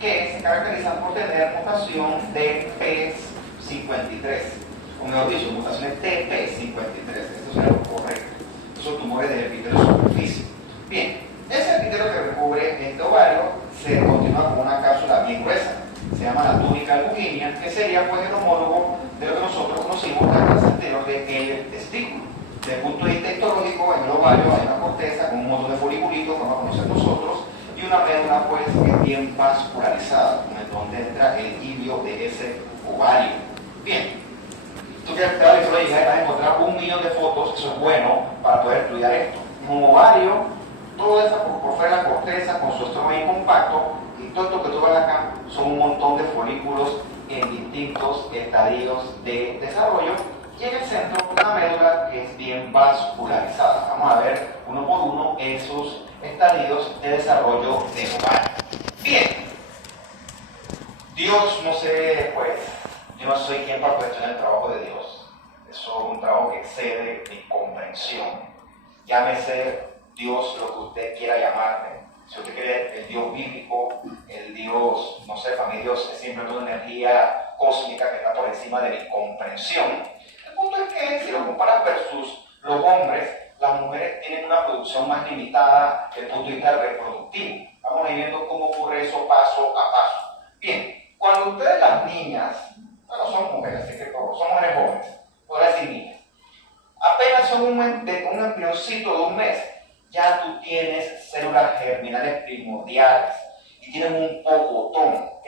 que se caracterizan por tener mutación de P53, o mejor dicho, mutaciones de P53. Esto será lo correcto. Estos son tumores del epitelio superficie. Bien, ese epitelio que recubre este ovario se continúa con una cápsula bien gruesa. Se llama la túnica albuginea, que sería pues el homólogo de lo que nosotros conocimos en la clase anterior del testículo. Desde el punto de vista histológico, en el ovario hay una corteza con un montón de foliculitos, como vamos a conocer nosotros, y una médula pues que es bien vascularizada, donde entra el hilio de ese ovario. Bien, tú que te vas a encontrar 1.000.000 de fotos, eso es bueno para poder estudiar esto. Un ovario, toda esa por fuera de la corteza con su estómago compacto, y todo esto que tú ves acá son un montón de folículos en distintos estadios de desarrollo, y en el centro una médula que es bien vascularizada. Vamos a ver uno por uno esos estadios de desarrollo del ovario. Bien, Dios, no sé, pues, yo no soy quien para cuestionar el trabajo de Dios. Eso es un trabajo que excede mi comprensión. Llámese Dios lo que usted quiera llamarle. Si usted quiere el Dios bíblico, el Dios, no sé, para mí Dios es siempre una energía cósmica que está por encima de mi comprensión. El punto es que si lo comparas versus los hombres, las mujeres tienen una producción más limitada desde el punto de vista reproductivo. Vamos a ir viendo cómo ocurre eso paso a paso. Bien, cuando ustedes las niñas, bueno, son mujeres, así que son mujeres jóvenes, podrás decir niñas, apenas son un embrioncito de un mes, ya tú tienes células germinales primordiales y tienen un pocotón, ¿ok?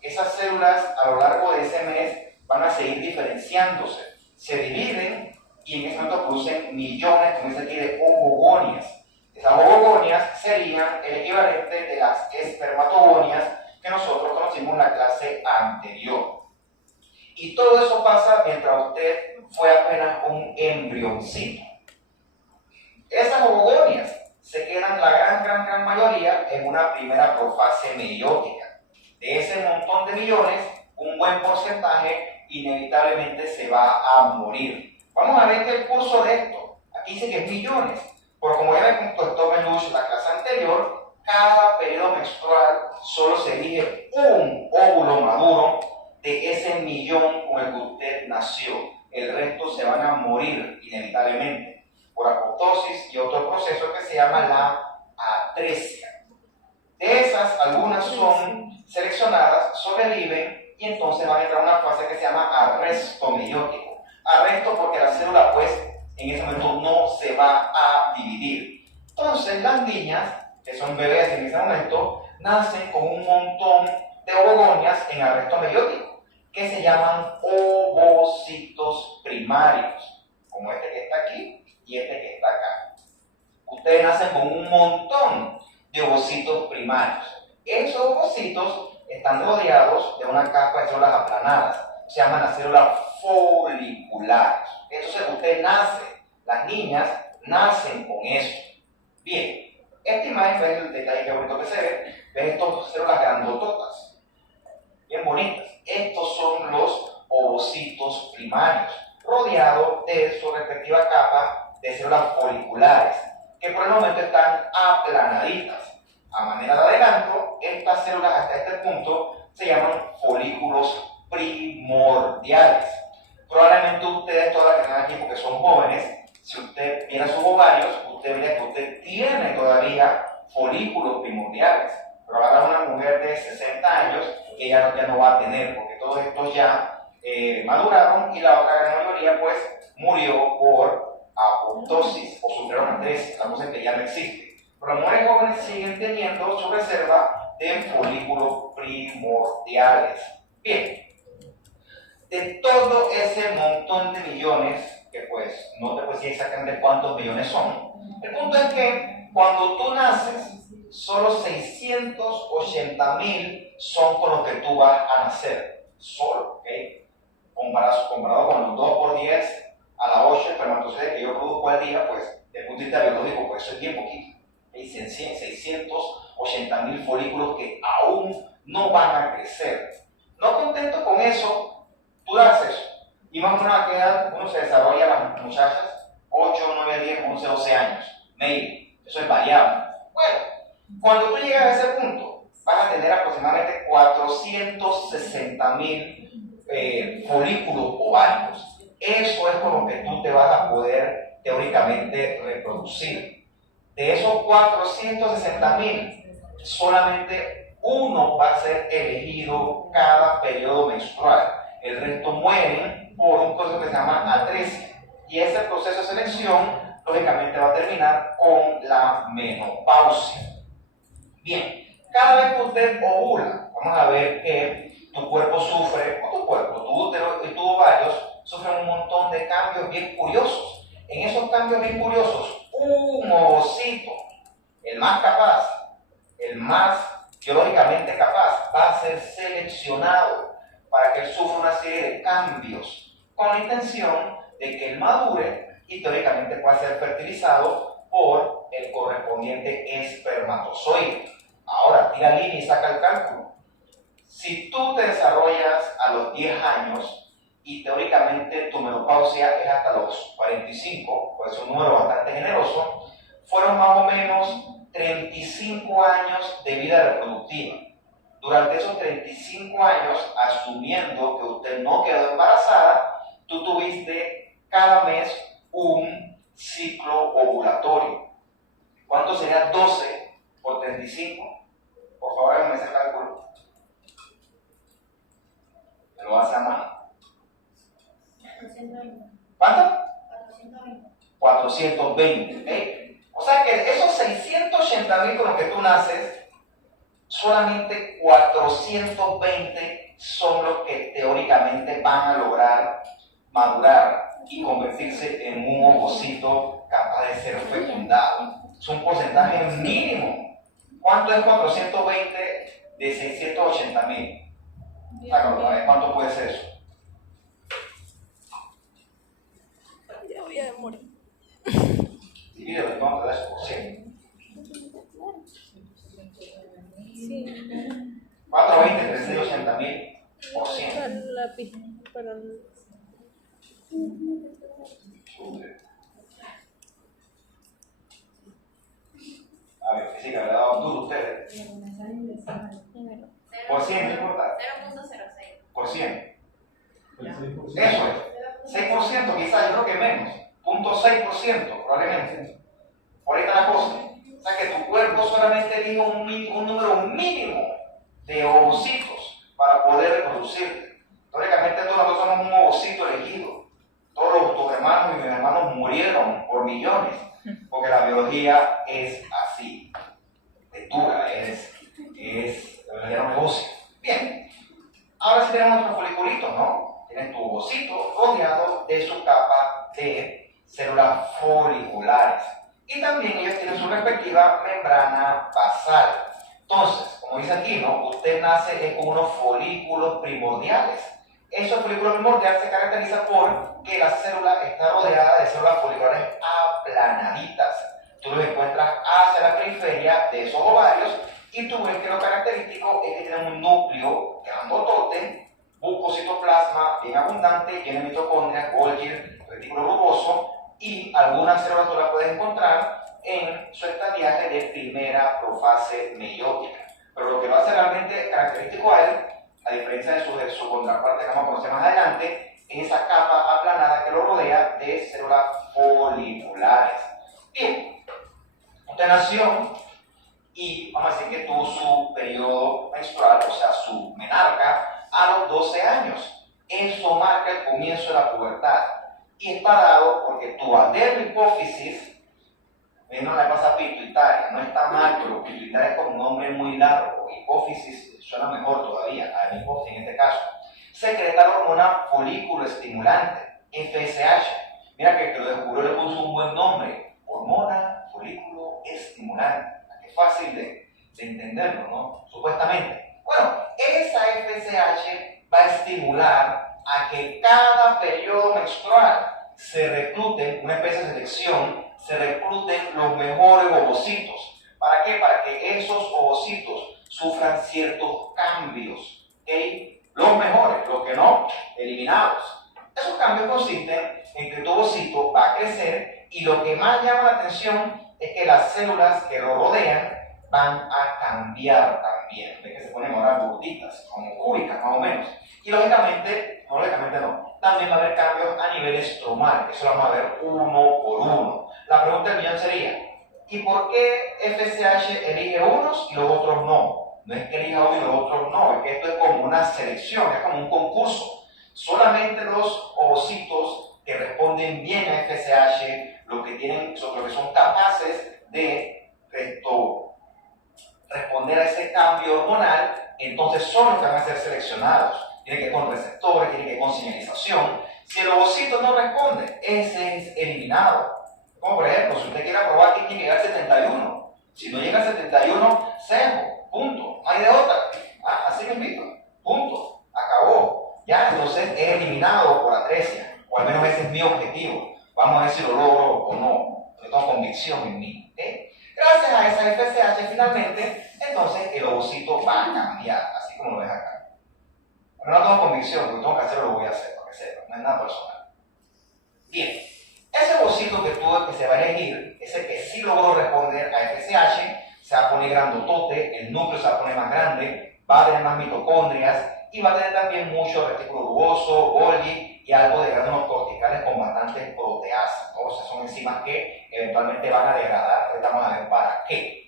Esas células a lo largo de ese mes van a seguir diferenciándose, se dividen y en ese momento producen millones, como dice aquí, de ovogonias. Esas ovogonias serían el equivalente de las espermatogonias que nosotros conocimos en la clase anterior. Y todo eso pasa mientras usted fue apenas un embrioncito. Esas ovogonias se quedan la gran mayoría en una primera profase meiótica. De ese montón de millones, un buen porcentaje inevitablemente se va a morir. Vamos a ver el curso de esto. Aquí dice que es millones, pero como ya me contestó Melush en la clase anterior, cada periodo menstrual solo se elige un óvulo maduro de ese millón con el que usted nació. El resto se van a morir inevitablemente por apoptosis y otro proceso que se llama la atresia. De esas, algunas son seleccionadas, sobreviven y entonces van a entrar a una fase que se llama arresto meiótico. Arresto porque la célula, pues, en ese momento no se va a dividir. Entonces, las niñas, que son bebés en ese momento, nacen con un montón de ovogonias en arresto meiótico, que se llaman ovocitos primarios, como este que está aquí y este que está acá. Ustedes nacen con un montón de ovocitos primarios. Esos ovocitos están rodeados de una capa de células aplanadas. Se llaman las células foliculares. Entonces usted nace, las niñas nacen con eso. Bien, esta imagen, ven el detalle que bonito que se ve, ven estas células grandototas, bien bonitas. Estos son los ovocitos primarios, rodeados de su respectiva capa de células foliculares, que por el momento están aplanaditas. A manera de adelanto, estas células hasta este punto se llaman folículos primordiales. Probablemente ustedes, todas las que están aquí porque son jóvenes, si usted mira sus ovarios, usted verá que usted tiene todavía folículos primordiales. Pero ahora una mujer de 60 años, ella ya no va a tener, porque todos estos ya maduraron y la otra gran mayoría pues murió por apoptosis o sufrieron atresia, la cosa es que ya no existe. Pero las mujeres jóvenes siguen teniendo su reserva de folículos primordiales. Bien, de todo ese montón de millones, que pues no te puedo decir exactamente cuántos millones son, el punto es que cuando tú naces, solo 680.000 son con los que tú vas a nacer, solo, ¿ok? Comparado con los 2 por 10 a la 8 espermatozoides que yo produzco al día, pues, desde el punto de vista biológico, pues eso es bien poquito. Hay 680.000 folículos que aún no van a crecer. No contento con eso, tú das eso. Y más o menos a qué edad uno se desarrolla las muchachas, 8, 9, 10, 11, 12 años, maybe. Eso es variable. Bueno, cuando tú llegas a ese punto, vas a tener aproximadamente 460.000 folículos ováricos. Eso es con lo que tú te vas a poder teóricamente reproducir. De esos 460.000, solamente uno va a ser elegido cada periodo menstrual. El resto mueren por un proceso que se llama atresia. Y ese proceso de selección, lógicamente, va a terminar con la menopausia. Bien, cada vez que usted ovula, vamos a ver que tu cuerpo sufre, o tu cuerpo, tu útero y tus ovarios sufren un montón de cambios bien curiosos. En esos cambios bien curiosos, un ovocito, el más capaz, el más biológicamente capaz, va a ser seleccionado para que él sufra una serie de cambios con la intención de que él madure y teóricamente pueda ser fertilizado por el correspondiente espermatozoide. Ahora, tira línea y saca el cálculo. Si tú te desarrollas a los 10 años y teóricamente tu menopausia es hasta los 45, pues es un número bastante generoso, fueron más o menos 35 años de vida reproductiva. Durante esos 35 años, asumiendo que usted no quedó embarazada, tú tuviste cada mes un ciclo ovulatorio. ¿Cuánto sería 12 por 35? Por favor, háganme ese cálculo. Me lo hace a mano. 420. ¿Cuánto? 420. 420. ¿Okay? O sea que esos 680.000 con los que tú naces, solamente 420 son los que teóricamente van a lograr madurar y convertirse en un ovocito capaz de ser fecundado. Es un porcentaje mínimo. ¿Cuánto es 420 de 680.000? Sácalo, a ver, ¿cuánto puede ser eso? Ya voy a morir. Divídelo, ¿cuánto da eso por 100? Sí. 420 de 680.000 por 100. Para el lápiz. Para el... A ver, física, le ha dado duro a ustedes. Por 100, no importa. 0.06. Por 100. Eso es. 6%, quizás, yo creo que menos. 0.6% probablemente. Por ahí está la cosa. O sea que tu cuerpo solamente elige un número mínimo de ovocitos para poder reproducirte. Teóricamente todos nosotros somos un ovocito elegido. Todos tus hermanos y mis hermanos murieron por millones, porque la biología es así, es dura, es verdadero negocio. Bien, ahora sí tenemos nuestro foliculito, ¿no? Tienes tu ovocito rodeado de su capa de células foliculares. Y también ellos tienen su respectiva membrana basal. Entonces, como dice aquí, ¿no? Usted nace con unos folículos primordiales. Esos folículos primordiales se caracterizan por que la célula está rodeada de células foliculares aplanaditas. Tú los encuentras hacia la periferia de esos ovarios y tú ves que lo característico es que tienen un núcleo grandotote, bucocitoplasma bien abundante, lleno de mitocondrias, Golgi, retículo rugoso, y algunas células tú las puedes encontrar en su estadiaje de primera profase meiótica. Pero lo que lo hace realmente característico a él, a diferencia de su contraparte que vamos a conocer más adelante, es esa capa aplanada que lo rodea de células foliculares. Bien, usted nació y vamos a decir que tuvo su periodo menstrual, o sea, su menarca, a los 12 años. Eso marca el comienzo de la pubertad. Y está dado porque tu adenohipófisis, no le pasa pituitaria, no está mal, pero pituitaria es como un nombre muy largo, hipófisis suena mejor todavía, adenohipófisis en este caso, secreta la hormona folículo estimulante, FSH. Mira que lo descubrió, le puso un buen nombre, hormona folículo estimulante. Es fácil de entenderlo, ¿no? Supuestamente. Bueno, esa FSH va a estimular a que cada periodo menstrual se recluten, una especie de selección, se recluten los mejores ovocitos. ¿Para qué? Para que esos ovocitos sufran ciertos cambios, ¿okay? Los mejores, los que no, eliminados. Esos cambios consisten en que tu ovocito va a crecer y lo que más llama la atención es que las células que lo rodean van a cambiar también. también. Ves que se ponen ahora gorditas, como cúbicas más o menos. Y lógicamente no, también va a haber cambios a nivel estromal, eso lo vamos a ver uno por uno. La pregunta del millón sería, ¿y por qué FSH elige unos y los otros no? No es que elija uno y los otros no, es que esto es como una selección, es como un concurso. Solamente los ovocitos que responden bien a FSH, los que son capaces de responder a ese cambio hormonal, entonces son los que van a ser seleccionados. Tiene que ver con receptores, tiene que ver con señalización. Si el ovocito no responde, ese es eliminado. Como por ejemplo, si usted quiere probar que tiene que llegar al 71. Si no llega al 71, cejo, punto. No hay de otra. Así me invito, punto. Acabó. Ya, entonces es eliminado por atresia. O al menos ese es mi objetivo. Vamos a ver si lo logro o no. Yo tengo convicción en mí. Gracias a esa FSH, finalmente, entonces el ovocito va a cambiar, así como lo ves acá. Pero no tengo convicción, porque tengo que hacerlo, lo voy a hacer, para que sepa, no es nada personal. Bien, ese ovocito que se va a elegir, ese que sí logró responder a FSH, se va a poner grandotote, el núcleo se va a poner más grande, va a tener más mitocondrias y va a tener también mucho retículo rugoso, Golgi y algo de gránulos corticales con bastantes proteasas. Todos son enzimas que eventualmente van a degradar, ahorita vamos a ver para qué.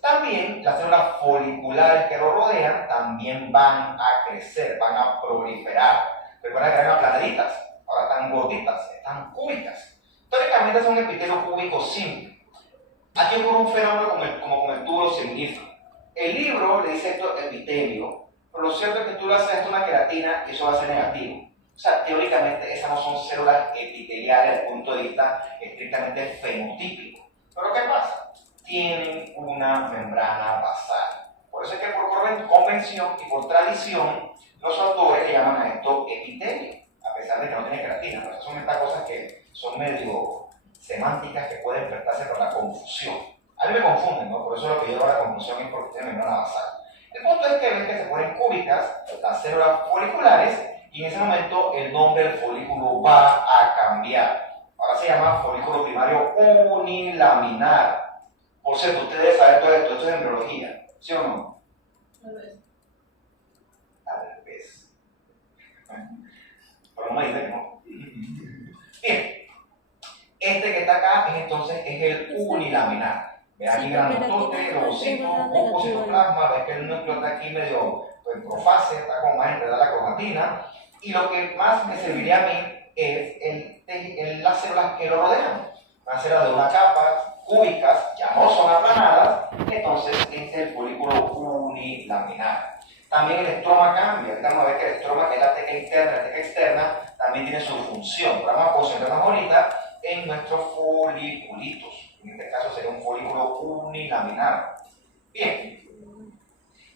También las células foliculares que lo rodean también van a crecer, van a proliferar. Recuerda que eran aplanaditas, ahora están gorditas, están cúbicas. Teóricamente es un epitelio cúbico simple. Aquí ocurre un fenómeno como con el túbulo científico. El libro le dice esto epitelio, pero lo cierto es que tú le haces esto a una queratina y eso va a ser negativo. O sea, teóricamente esas no son células epiteliales desde el punto de vista estrictamente fenotípico. Pero ¿qué pasa? Tienen una membrana basal. Por eso es que por convención y por tradición los autores le llaman a esto epitelio, a pesar de que no tiene queratina. Pero esas son estas cosas que son medio semánticas que pueden despertarse con la confusión. A mí me confunden, ¿no? Por eso lo que lleva a la confusión es porque tiene membrana basal. El punto es que ven que se ponen cúbicas las células foliculares y en ese momento el nombre del folículo va a cambiar. Ahora se llama folículo primario unilaminar. Por cierto, usted debe saber todo esto es embriología, ¿sí o no? Al revés. Pero no me dice que no. Bien, este que está acá es el unilaminar. Ve aquí granotote, lobocito, poco citoplasma, ves que el núcleo está aquí medio en profase, está como más enredada la cromatina. Y lo que más me serviría a mí es las células que lo rodean. Van a ser de una capa, cúbicas, ya no son aplanadas, entonces este es el folículo unilaminar. También el estroma cambia, ahorita vamos a ver que el estroma, que es la teca interna, la teca externa, también tiene su función. Pero vamos a concentrarnos ahorita en nuestros foliculitos. En este caso sería un folículo unilaminar. Bien.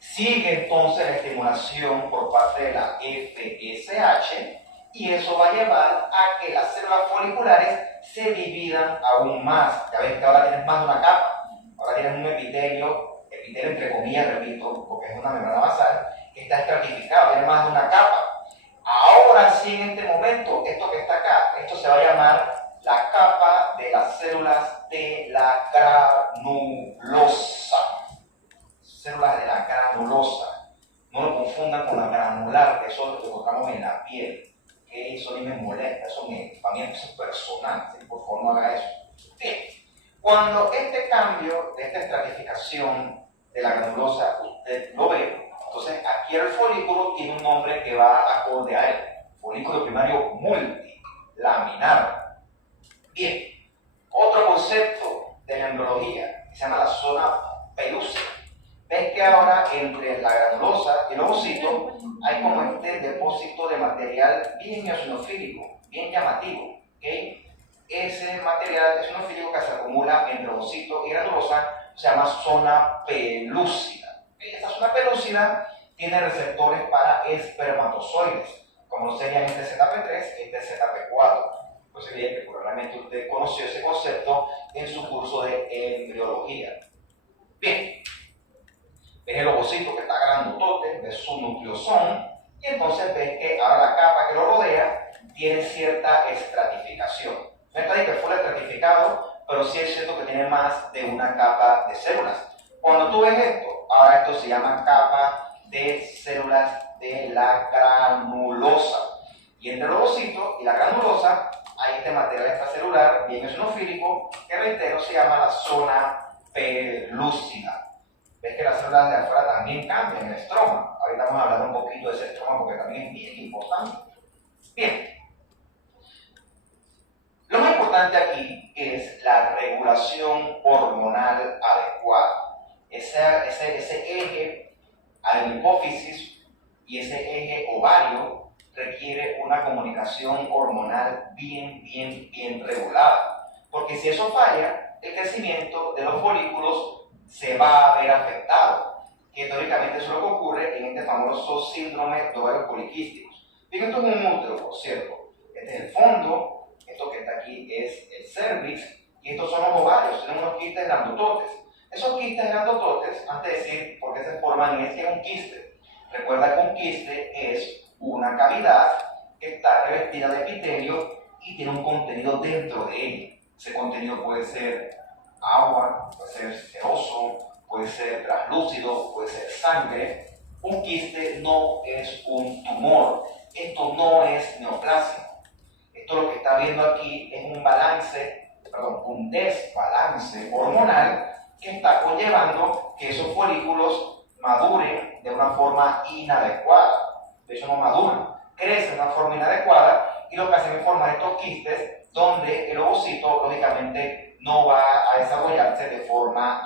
Sigue entonces la estimulación por parte de la FSH y eso va a llevar a que las células foliculares se dividan aún más. Ya ves que ahora tienes más de una capa, ahora tienes un epitelio entre comillas, repito, porque es una membrana basal, que está estratificado, tiene más de una capa. Ahora sí, en este momento, esto que está acá, esto se va a llamar la capa de las células de la granulosa. Células de la granulosa. No lo confundan con la granular, que eso lo encontramos en la piel. Que eso ni me molesta, para mí es personal, ¿sí? Por favor no haga eso. Bien, cuando este cambio de esta estratificación de la granulosa usted lo ve, entonces aquí el folículo tiene un nombre que va acorde a él. Folículo primario multilaminar. Bien, otro concepto de la embriología que se llama la zona pelúcida. Ves que ahora entre la granulosa y el ovocito hay como este depósito de material bien eosinofílico, bien llamativo. ¿Okay? Ese material eosinofílico que se acumula entre ovocito y granulosa se llama zona pelúcida. ¿Okay? Esta zona pelúcida tiene receptores para espermatozoides, como serían este ZP3 y este ZP4. Entonces, bien que probablemente usted conoció ese concepto en su curso de embriología. Bien. Es el ovocito que está grandotote, ves su nucleosoma, y entonces ves que ahora la capa que lo rodea tiene cierta estratificación. No está que fuera estratificado, pero sí es cierto que tiene más de una capa de células. Cuando tú ves esto, ahora esto se llama capa de células de la granulosa. Y entre el ovocito y la granulosa hay este material extracelular bien eosinofílico que, reitero, se llama la zona pelúcida. Ves que las células de afuera también cambian el estroma. Ahorita vamos a hablar un poquito de ese estroma porque también es bien importante. Bien. Lo más importante aquí es la regulación hormonal adecuada. Ese eje a la hipófisis y ese eje ovario requiere una comunicación hormonal bien regulada. Porque si eso falla, el crecimiento de los folículos se va a ver afectado. Que teóricamente eso es lo que ocurre en este famoso síndrome de ovarios poliquísticos. Bien, esto es un útero, por cierto. Este es el fondo. Esto que está aquí es el cervix y estos son los ovarios, tienen unos quistes grandototes. Esos quistes grandototes, antes de decir por qué se forman, es que es un quiste. Recuerda que un quiste es una cavidad que está revestida de epitelio y tiene un contenido dentro de ella. Ese contenido puede ser agua, puede ser seroso, puede ser translúcido, puede ser sangre. Un quiste no es un tumor, esto no es neoplasia. Esto lo que está viendo aquí es un desbalance hormonal que está conllevando que esos folículos maduren de una forma inadecuada. De hecho, no maduran, crecen de una forma inadecuada y lo que hacen es formar estos quistes donde el ovocito, lógicamente, no va a desarrollarse de forma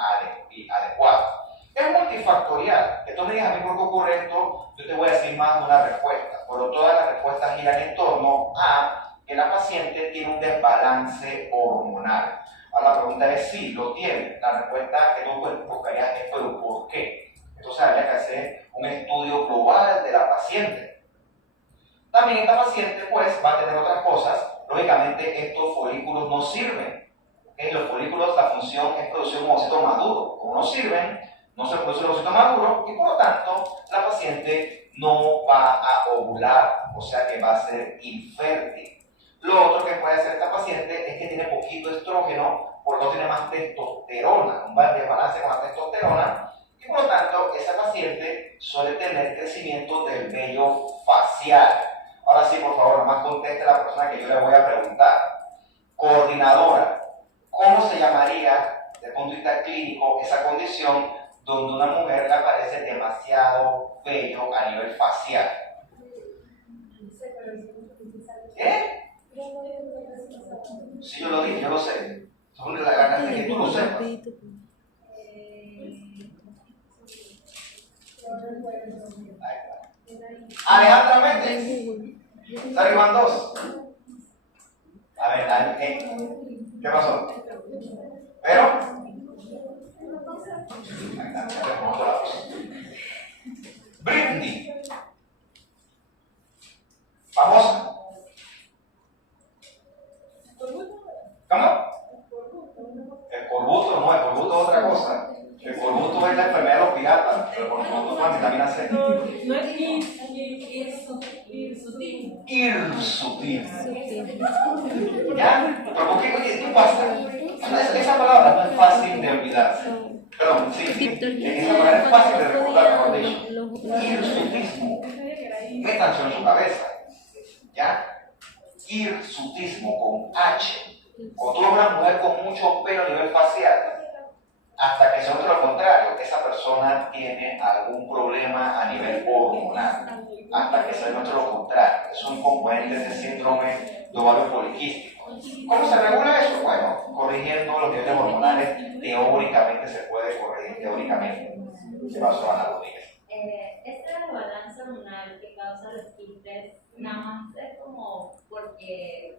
adecuada. Es multifactorial. Esto me dice a mí por qué ocurre esto, yo te voy a decir más de una respuesta, pero todas las respuestas giran en torno a que la paciente tiene un desbalance hormonal. Ahora la pregunta es si lo tiene. La respuesta que tú buscarías es pero ¿por qué? Entonces habría que hacer un estudio global de la paciente. También esta paciente pues va a tener otras cosas. Lógicamente estos folículos no sirven. Los folículos, la función es producir un ovocito maduro. Como no sirven, no se produce el ovocito maduro y por lo tanto la paciente no va a ovular, o sea que va a ser infértil. Lo otro que puede hacer esta paciente es que tiene poquito estrógeno, porque no tiene más testosterona, un desbalance con la testosterona, y por lo tanto esa paciente suele tener crecimiento del vello facial. Ahora sí, por favor, nomás conteste la persona que yo le voy a preguntar. Coordinadora, ¿cómo se llamaría, desde el punto de vista clínico, esa condición donde una mujer le aparece demasiado vello a nivel facial? ¿Qué? Sí, yo lo dije, yo lo sé. Son las ganas de que tú lo sepas. Alejandra Méndez. ¿Sale van dos? A ver, ¿qué pasó? ¿Pero? Britney. Famosa. ¿Cómo? El corbuto, no, el corbuto es otra cosa. El corbuto es la enfermedad de los piratas. El corbuto es la vitamina C. No es hirsutismo. Hirsutismo. ¿Ya? Pero ¿por qué pasa? Esa palabra no es fácil de olvidarse. Perdón, sí. Esa palabra es fácil de recordar, mejor dicho. Hirsutismo. Métanse en su cabeza. ¿Ya? Hirsutismo con H. Cuando tú ves una mujer con mucho pelo a nivel facial, hasta que se note lo contrario, que esa persona tiene algún problema a nivel hormonal, hasta que se note lo contrario, es un componente de ese síndrome de ovario poliquístico. ¿Cómo se regula eso? Bueno, corrigiendo los niveles hormonales, teóricamente se puede corregir, teóricamente. ¿Qué pasó, Ana Rodríguez? Este desbalance hormonal que causa los quistes, nada más es como porque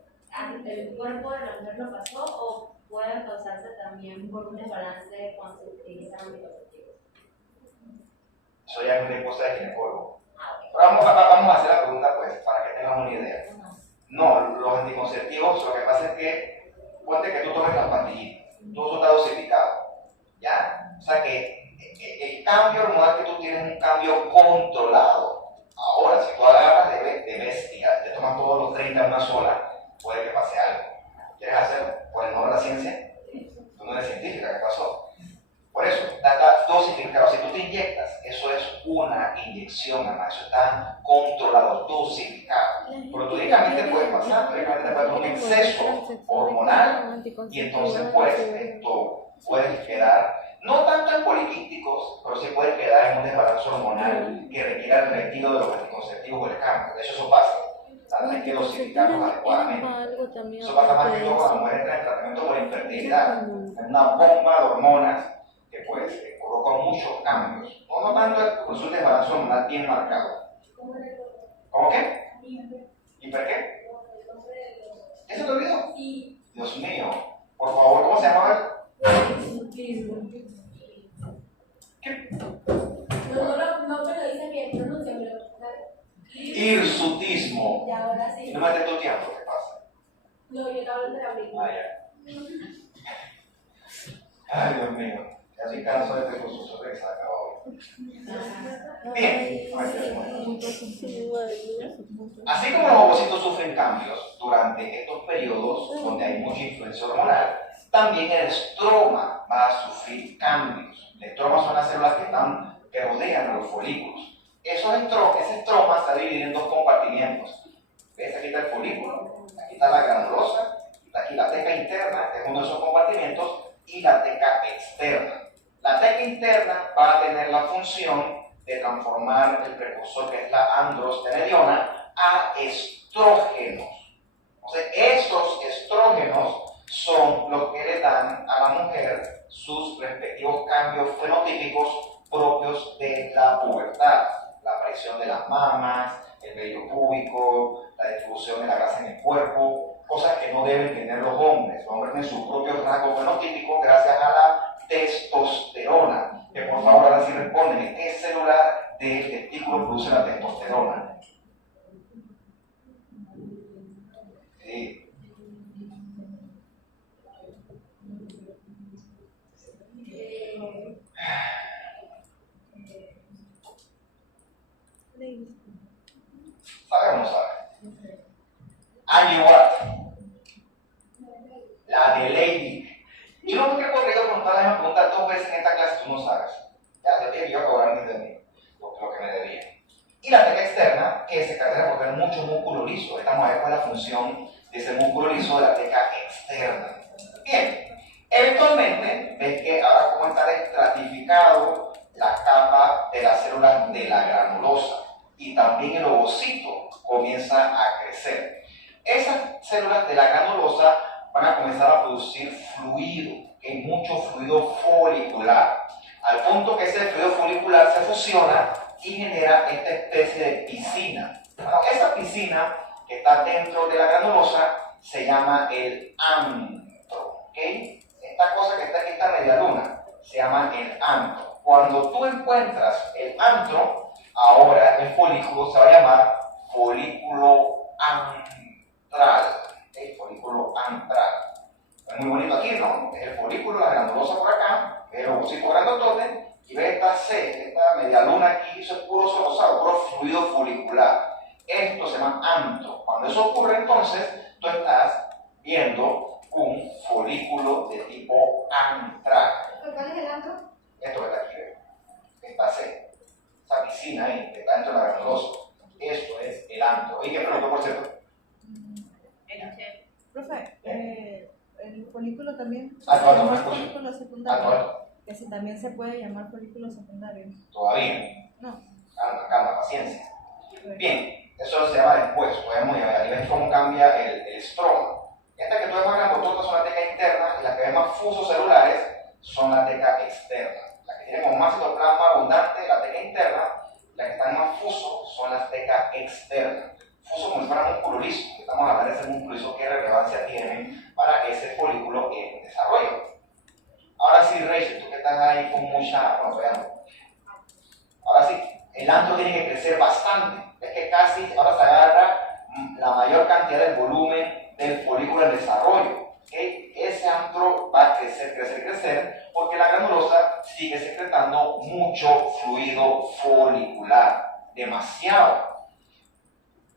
el cuerpo de la mujer lo pasó o puede causarse también por un desbalance cuando se utilizan anticonceptivos. Eso ya es una cosa de ginecólogo. Okay. Pero vamos a hacer la pregunta pues, para que tengan una idea. No, los anticonceptivos, lo que pasa es que, ponte que tú tomes las pastillitas, todo eso está dosificado, ¿ya? O sea que el cambio hormonal que tú tienes es un cambio controlado. Ahora, si tú agarras de bestia, te tomas todos los 30 en una sola, puede que pase algo. ¿Quieres hacerlo? ¿Por el nombre de la ciencia? Tú no eres científica, ¿qué pasó? Por eso, está dosificado. Si tú te inyectas, eso es una inyección, hermano. Eso está controlado, dosificado. Pero teóricamente puede pasar, teóricamente puede haber un exceso hormonal y entonces pues esto puede quedar, no tanto en poliquísticos, pero sí puede quedar en un desbalance hormonal que requiera el retiro de los anticonceptivos o el cambio. De hecho, eso pasa. Hay que dosificarlos adecuadamente. Eso pasa más que todo cuando la mujer entra en tratamiento por infertilidad. Es una bomba de hormonas que pues provoca muchos cambios. No tanto pues un desbalance hormonal bien marcado. ¿Cómo qué? ¿Hiper qué? ¿Eso te olvidó? Dios mío. Por favor, ¿cómo se llama? ¿Qué? No me lo dice bien, pronúnciamelo. Hirsutismo. Y ahora sí. No me estés tuteando, ¿qué pasa? No, yo estaba hablando de la misma. Ah, ya. Ay, Dios mío. Ya estoy cansado de este curso que se acabó hoy. Bien. Así como los ovocitos sufren cambios durante estos periodos donde hay mucha influencia hormonal, también el estroma va a sufrir cambios. El estroma son las células que rodean a los folículos. Ese estroma está dividido en dos compartimientos. ¿Ves? Aquí está el folículo, aquí está la granulosa, está aquí la teca interna, que es uno de esos compartimientos, y la teca externa. La teca interna va a tener la función de transformar el precursor, que es la androstenediona, a estrógenos. Entonces, estos estrógenos son los que le dan a la mujer sus respectivos cambios fenotípicos propios de la pubertad. La aparición de las mamas, el vello púbico, la distribución de la grasa en el cuerpo, cosas que no deben tener los hombres. Los hombres tienen sus propios rasgos fenotípicos gracias a la testosterona, que por favor ahora sí responden, ¿qué célula del testículo produce la testosterona? Sí. ¿Sabe o no sabe? Angie Watt, la de Lady. Yo no me he podido preguntar la misma pregunta 2 veces en esta clase, tú no sabes. Ya te dije que iba a cobrar ni de mí, lo que me debía. Y la teca externa, que se caracteriza por tener mucho músculo liso. Estamos a ver cuál es la función de ese músculo liso de la teca externa. Bien, eventualmente ves que ahora como está estratificado la capa de las células de la granulosa y también el ovocito comienza a crecer. Esas células de la granulosa van a comenzar a producir fluido, que hay mucho fluido folicular, al punto que ese fluido folicular se fusiona y genera esta especie de piscina. Bueno, esa piscina que está dentro de la granulosa se llama el antro, ¿ok? Esta cosa que está aquí, esta media luna, se llama el antro. Cuando tú encuentras el antro, ahora el folículo se va a llamar folículo antral. El folículo antral. Es muy bonito aquí, ¿no? Es el folículo, la granulosa por acá, el ovocito grandotote, y ve esta media luna aquí, eso es puro rosado, puro fluido folicular. Esto se llama antro. Cuando eso ocurre, entonces, tú estás viendo un folículo de tipo antral. ¿Cuál es el antro? Esto que está aquí, ¿ve? Esta C, esa piscina ahí, que está dentro de la granulosa. Esto es el antro. ¿Y qué preguntó, por cierto? Profe, el folículo también se Alto, llama me escucho. folículo Alto, secundario. alto. Que si también se puede llamar folículo secundario. Todavía. No. Calma, calma, paciencia. Bien, eso se llama después. Podemos llegar a ver cómo cambia el estroma. Estas que tú ves más grandototas son la teca interna y las que ves más fusos celulares son la teca externa. Las que tienen como más citoplasma abundante, la teca interna, las que están más fusos son las teca externas. Fuso como si fuera músculo liso. Estamos hablando de ese músculo liso, qué relevancia tiene para ese folículo en desarrollo. Ahora sí, Rachel, tú que estás ahí con mucha... Bueno, veamos. Ahora sí, el antro tiene que crecer bastante. Es que casi ahora se agarra la mayor cantidad del volumen del folículo en desarrollo. ¿Okay? Ese antro va a crecer, crecer, crecer, porque la granulosa sigue secretando mucho fluido folicular. Demasiado.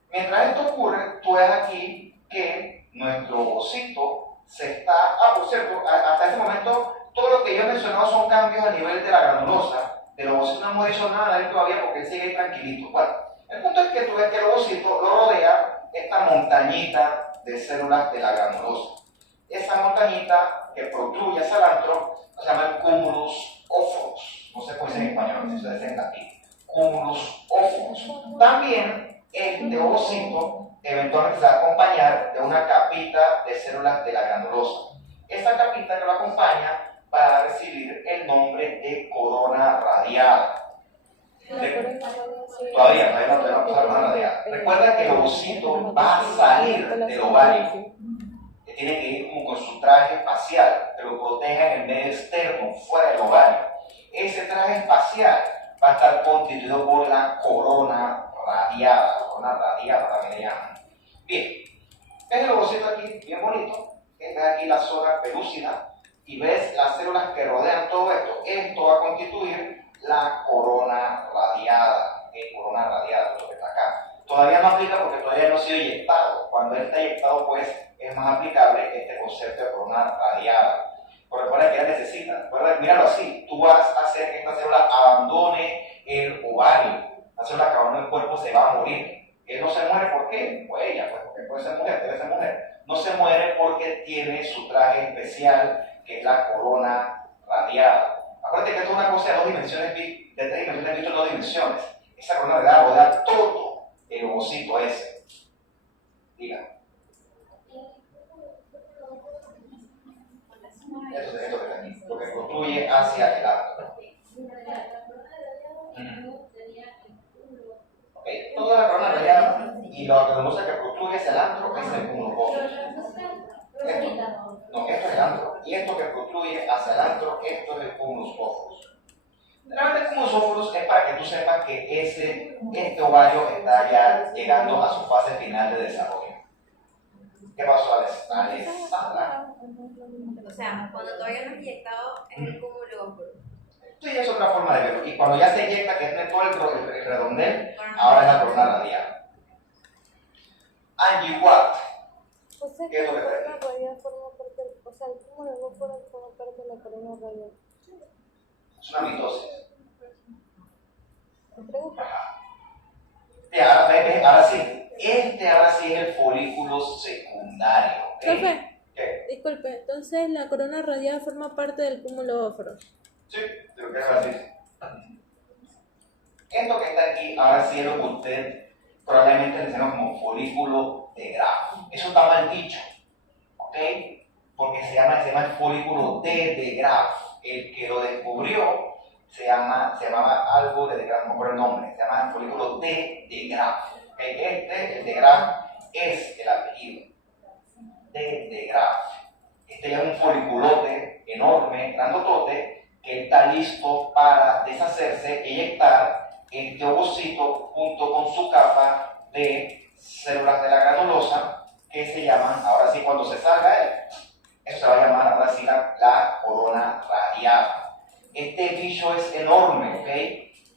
Mientras esto ocurre, tú ves aquí que nuestro ovocito se está... por cierto, hasta este momento Todo lo que yo he mencionado son cambios a nivel de la granulosa. Del ovocito no hemos dicho nada de él todavía porque él sigue ahí tranquilito. Bueno, el punto es que tú ves que el ovocito lo rodea esta montañita de células de la granulosa. Esa montañita que protruye hacia el antro se llama el cumulus óforos. No sé cómo dice en español, si se dice en latín. Cumulus óforos. También este ovocito eventualmente se va a acompañar de una capita de células de la granulosa. Esa capita que lo acompaña va a recibir el nombre de corona radiada. Todavía no ha pasado corona radiada. Recuerda que el ovocito va a salir del ovario. Que tiene que ir como con su traje espacial, que lo proteja en el medio externo, fuera del ovario. Ese traje espacial va a estar constituido por la corona radiada también le llaman. Bien, ves el ovocito aquí, bien bonito, ves aquí la zona pelúcida y ves las células que rodean todo esto. Esto va a constituir la corona radiada, lo que está acá. Todavía no aplica porque todavía no ha sido eyectado. Cuando él está eyectado, pues es más aplicable este concepto de corona radiada. Pero recuerda que ella necesita, míralo así, tú vas a hacer que esta célula abandone el ovario. La célula que abandone el cuerpo se va a morir. Él no se muere, ¿por qué? Pues ella, pues porque puede ser mujer, debe ser mujer. No se muere porque tiene su traje especial, que es la corona radiada. Acuérdate que esto es una cosa de 2 dimensiones, de 3 dimensiones, visto en 2 dimensiones. Esa corona radiada rodea todo el ovocito ese. Diga. Esto que está aquí, lo que construye hacia el acto. Ok, toda la corona radiada y la granulosa que protruye hacia el antro es el cúmulo óforos. Esto es el antro. Y esto que protruye hacia el antro, esto es el cúmulo óforos. Realmente el cúmulo óforos es para que tú sepas que este ovario está ya llegando a su fase final de desarrollo. ¿Qué pasó, Alessandra? O sea, cuando todavía no es inyectado, es el cúmulo óforo. Sí, es otra forma de verlo. Y cuando ya se eyecta, que tiene todo el redondel, ahora es la corona radiada. Angie Watt. O sea, ¿Qué es lo que la trae? corona radial forma parte, o sea, el cúmulo óforo forma parte de la corona radial. Es una mitosis. ¿Me pregunto? Ajá. Y ahora sí. Ahora sí es el folículo secundario. ¿Okay? Profe, ¿Qué? disculpe, entonces la corona radial forma parte del cúmulo óforo. Sí, te lo quiero decir. Esto que está aquí, ahora sí es lo que usted probablemente le llama como folículo de Graf. Eso está mal dicho, ¿ok? Porque se llama el folículo de Graf. El que lo descubrió se llamaba algo de Graf, no me acuerdo el nombre, se llama el folículo de Graf. ¿Okay? El de Graf es el apellido. De Graf. Este ya es un foliculote enorme, grandotote, que está listo para deshacerse, eyectar este ovocito junto con su capa de células de la granulosa, que se llaman, ahora sí cuando se salga él, eso se va a llamar ahora sí la corona radiada. Este bicho es enorme, ¿ok?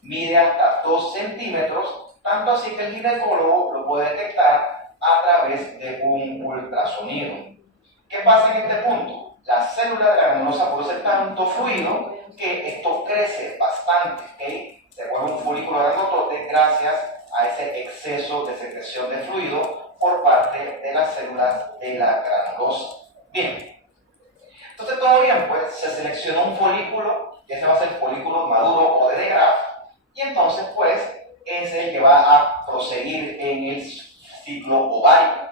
Mide hasta 2 centímetros, tanto así que el ginecólogo lo puede detectar a través de un ultrasonido. ¿Qué pasa en este punto? La célula de la granulosa produce tanto fluido que esto crece bastante, ¿ok? Se vuelve un folículo grandotote gracias a ese exceso de secreción de fluido por parte de las células de la granulosa. Bien, entonces todo bien, pues se seleccionó un folículo, y ese va a ser el folículo maduro o de Graf, y entonces pues es el que va a proseguir en el ciclo ovárico.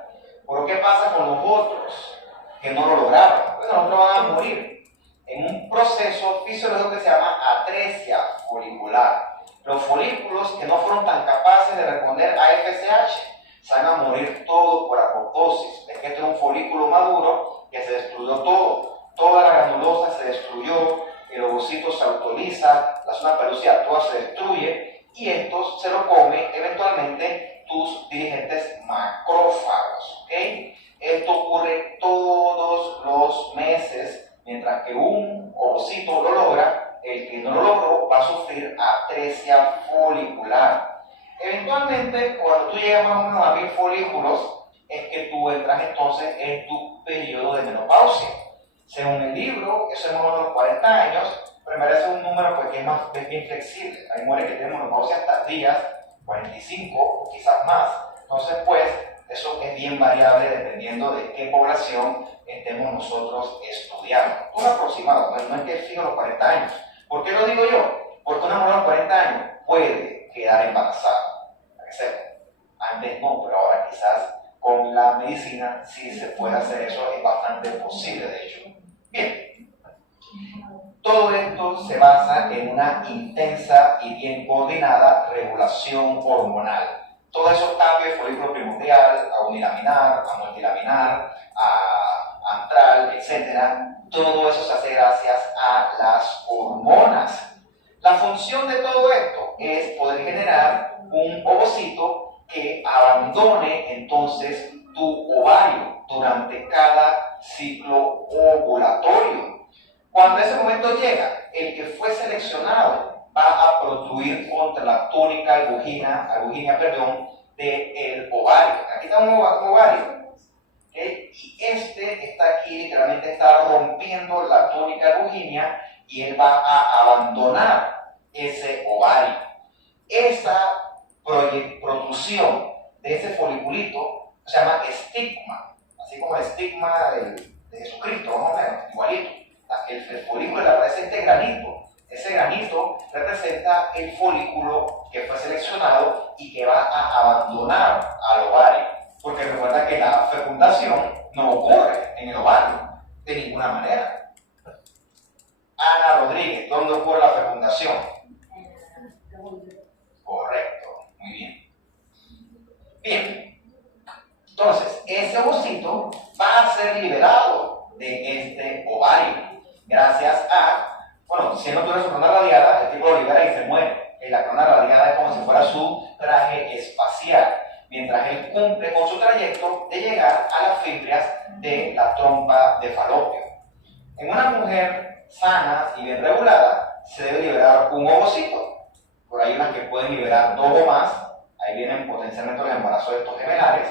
Pero ¿qué pasa con los otros que no lo lograron? Pues los otros van a morir en un proceso fisiológico que se llama atresia folicular. Los folículos que no fueron tan capaces de responder a FSH se van a morir todos por apoptosis. Es que este es un folículo maduro que se destruyó todo. Toda la granulosa se destruyó, el ovocito se autoriza, la zona pelúcida toda se destruye y esto se lo come eventualmente tus dirigentes macrófagos. ¿Okay? Esto ocurre todos los meses, mientras que un ovocito lo logra, el que no lo logró va a sufrir atresia folicular. Eventualmente, cuando tú llegas más o menos a 1000 folículos, es que tú entras entonces en tu periodo de menopausia. Según el libro, eso es más o menos 40 años, pero me parece un número pues, que es bien flexible. Hay mujeres que tienen menopausia hasta días 45 o quizás más. Entonces, pues, eso es bien variable dependiendo de qué población estemos nosotros estudiando. Un aproximado, no es que fijo los 40 años. ¿Por qué lo digo yo? Porque una mujer a los 40 años puede quedar embarazada. Para que sepan. Antes no, pero ahora quizás con la medicina sí se puede hacer eso, es bastante posible de hecho. Bien, todo esto se basa en una intensa y bien coordinada regulación hormonal. Todos esos cambios de folículo primordial, a unilaminar, a multilaminar, a antral, etc., todo eso se hace gracias a las hormonas. La función de todo esto es poder generar un ovocito que abandone entonces tu ovario durante cada ciclo ovulatorio. Cuando ese momento llega, el que fue seleccionado va a protruir contra la túnica albuginia del ovario. Aquí está un ovario. ¿Okay? Y este está aquí, literalmente está rompiendo la túnica albuginia y él va a abandonar ese ovario. Esta protrusión de ese foliculito se llama estigma, así como el estigma de Jesucristo, más o menos, igualito. El folículo le aparece este granito. Ese granito representa el folículo que fue seleccionado y que va a abandonar al ovario. Porque recuerda que la fecundación no ocurre en el ovario de ninguna manera. Ana Rodríguez, ¿dónde ocurre la fecundación? Correcto, muy bien. Bien, entonces ese ovocito va a ser liberado de este ovario gracias a, bueno, si no tuviera su corona radiada, el tipo lo libera y se muere. La corona radiada es como si fuera su traje espacial, mientras él cumple con su trayecto de llegar a las fíbrias de la trompa de falopio. En una mujer sana y bien regulada, se debe liberar un ovocito. Por ahí unas que pueden liberar 2 o más, ahí vienen potencialmente los embarazos de estos gemelares,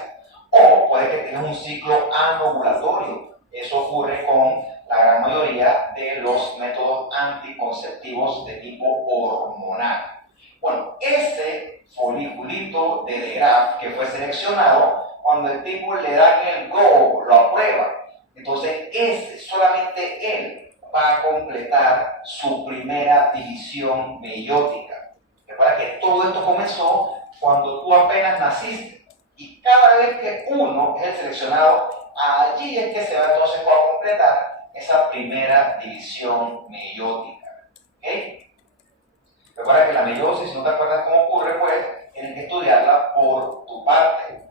o puede que tengas un ciclo anovulatorio. Eso ocurre con la gran mayoría de los métodos anticonceptivos de tipo hormonal. Bueno, ese foliculito de De Graaf que fue seleccionado, cuando el tipo le da el go, lo aprueba, entonces solamente él va a completar su primera división meiótica. Recuerda que todo esto comenzó cuando tú apenas naciste, y cada vez que uno es el seleccionado, allí es que se va entonces a completar esa primera división meiótica. ¿Okay? Recuerda que la meiosis, si no te acuerdas cómo ocurre, pues tienes que estudiarla por tu parte.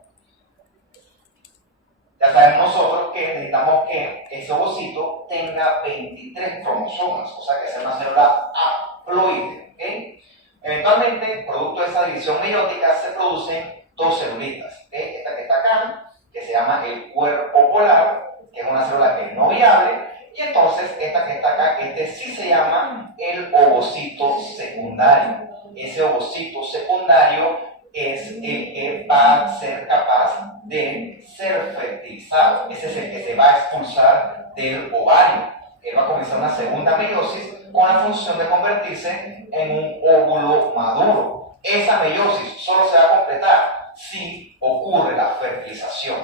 Ya sabemos nosotros que necesitamos que ese ovocito tenga 23 cromosomas, o sea que sea una célula haploide. ¿Okay? Eventualmente, producto de esa división meiótica, se producen 2 celulitas. ¿Okay? Esta que está acá, que se llama el cuerpo polar, que es una célula que es no viable, y entonces esta que está acá, este sí se llama el ovocito secundario. Ese ovocito secundario es el que va a ser capaz de ser fertilizado. Ese es el que se va a expulsar del ovario. Él va a comenzar una segunda meiosis con la función de convertirse en un óvulo maduro. Esa meiosis solo se va a completar si ocurre la fertilización.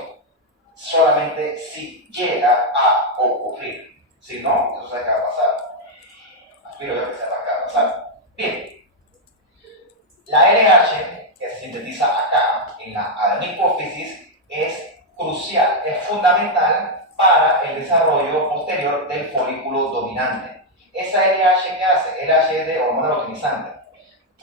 Solamente si llega a ocurrir. Si no, eso se acaba de pasar. Aspiro yo que se acaba de pasar. Bien. La LH que se sintetiza acá en la adenohipófisis es crucial, es fundamental para el desarrollo posterior del folículo dominante. Esa LH que hace, LH de hormona luteinizante,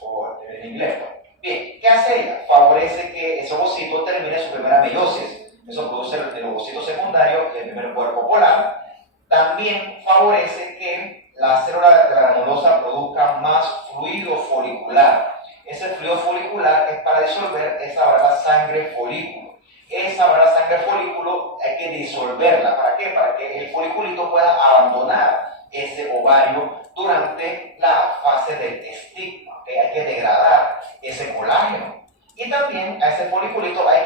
o en inglés. Bien, ¿qué hace ella? Favorece que ese ovocito termine su primera meiosis. Eso produce el ovocito secundario y el primer cuerpo polar. También favorece que la célula granulosa produzca más fluido folicular. Ese fluido folicular es para disolver esa barra sangre folículo. Esa barra sangre folículo hay que disolverla. ¿Para qué? Para que el foliculito pueda abandonar ese ovario durante la fase del estigma. ¿Okay? Hay que degradar ese colágeno. Y también a ese foliculito hay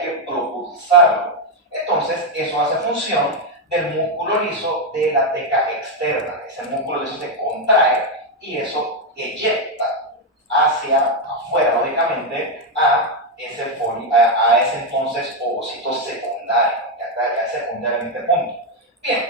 que propulsarlo. Entonces, eso hace función del músculo liso de la teca externa. Ese músculo liso se contrae y eso eyecta hacia afuera, lógicamente, a ese entonces ovocito secundario. Ya es secundario en este punto. Bien,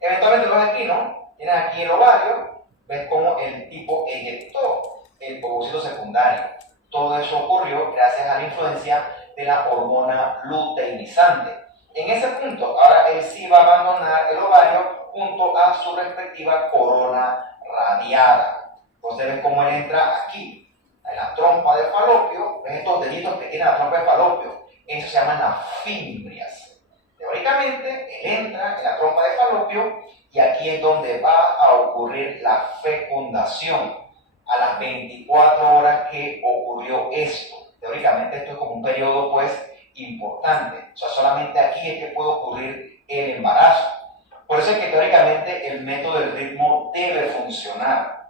eventualmente los aquí, ¿no? Tienes aquí el ovario, ves cómo el tipo eyectó el ovocito secundario. Todo eso ocurrió gracias a la influencia de la hormona luteinizante. En ese punto, ahora él sí va a abandonar el ovario junto a su respectiva corona radiada. Entonces ves cómo él entra aquí, en la trompa de falopio. Ves estos deditos que tiene la trompa de falopio. Eso se llaman las fimbrias. Teóricamente, él entra en la trompa de falopio y aquí es donde va a ocurrir la fecundación. A las 24 horas que ocurrió esto. Teóricamente esto es como un periodo pues importante. O sea, solamente aquí es que puede ocurrir el embarazo. Por eso es que teóricamente el método del ritmo debe funcionar.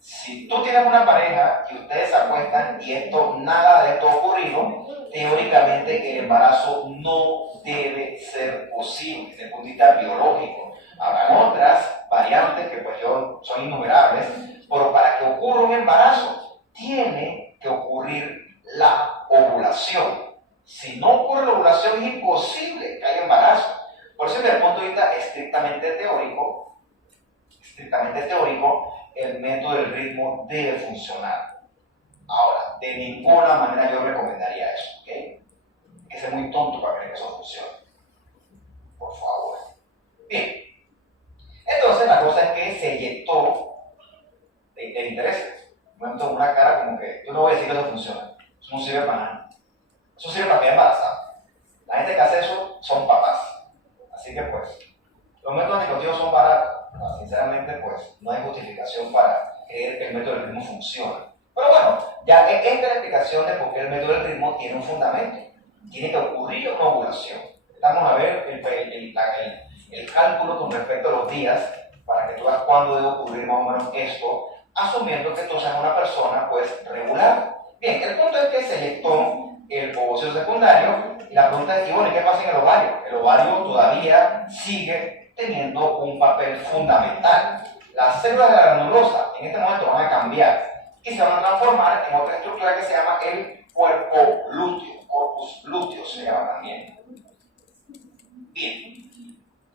Si tú tienes una pareja y ustedes se acuestan y nada de esto ha ocurrido, teóricamente el embarazo no debe ser posible desde el punto de vista biológico. Habrán otras variantes que pues son innumerables, pero para que ocurra un embarazo tiene que ocurrir la ovulación. Si no ocurre la ovulación es imposible que haya embarazo. Por eso desde el punto de vista estrictamente teórico, el método del ritmo debe funcionar. Ahora, de ninguna manera yo recomendaría eso, ¿ok? Hay que ser muy tonto para que eso funcione. Por favor. Bien. Entonces la cosa es que se eyectó de interés. Me meto una cara como que yo no voy a decir que eso funciona. Eso no sirve para nada. Eso sirve para quedar embarazada. La gente que hace eso son papás. Así que pues, los métodos anticonceptivos son baratos. Sinceramente pues, no hay justificación para creer que el método del ritmo funciona. Pero bueno, ya esta es la explicación de por qué el método del ritmo tiene un fundamento. Tiene que ocurrir una ovulación. Vamos a ver el cálculo con respecto a los días para que tú veas cuándo debe ocurrir más o menos esto, asumiendo que tú seas una persona pues regular. Bien, el punto es que se eyectó el ovocito secundario y la pregunta es, ¿y bueno, qué pasa en el ovario? El ovario todavía sigue teniendo un papel fundamental. Las células de la granulosa en este momento van a cambiar y se van a transformar en otra estructura que se llama el cuerpo lúteo, corpus lúteo se llama también. Bien.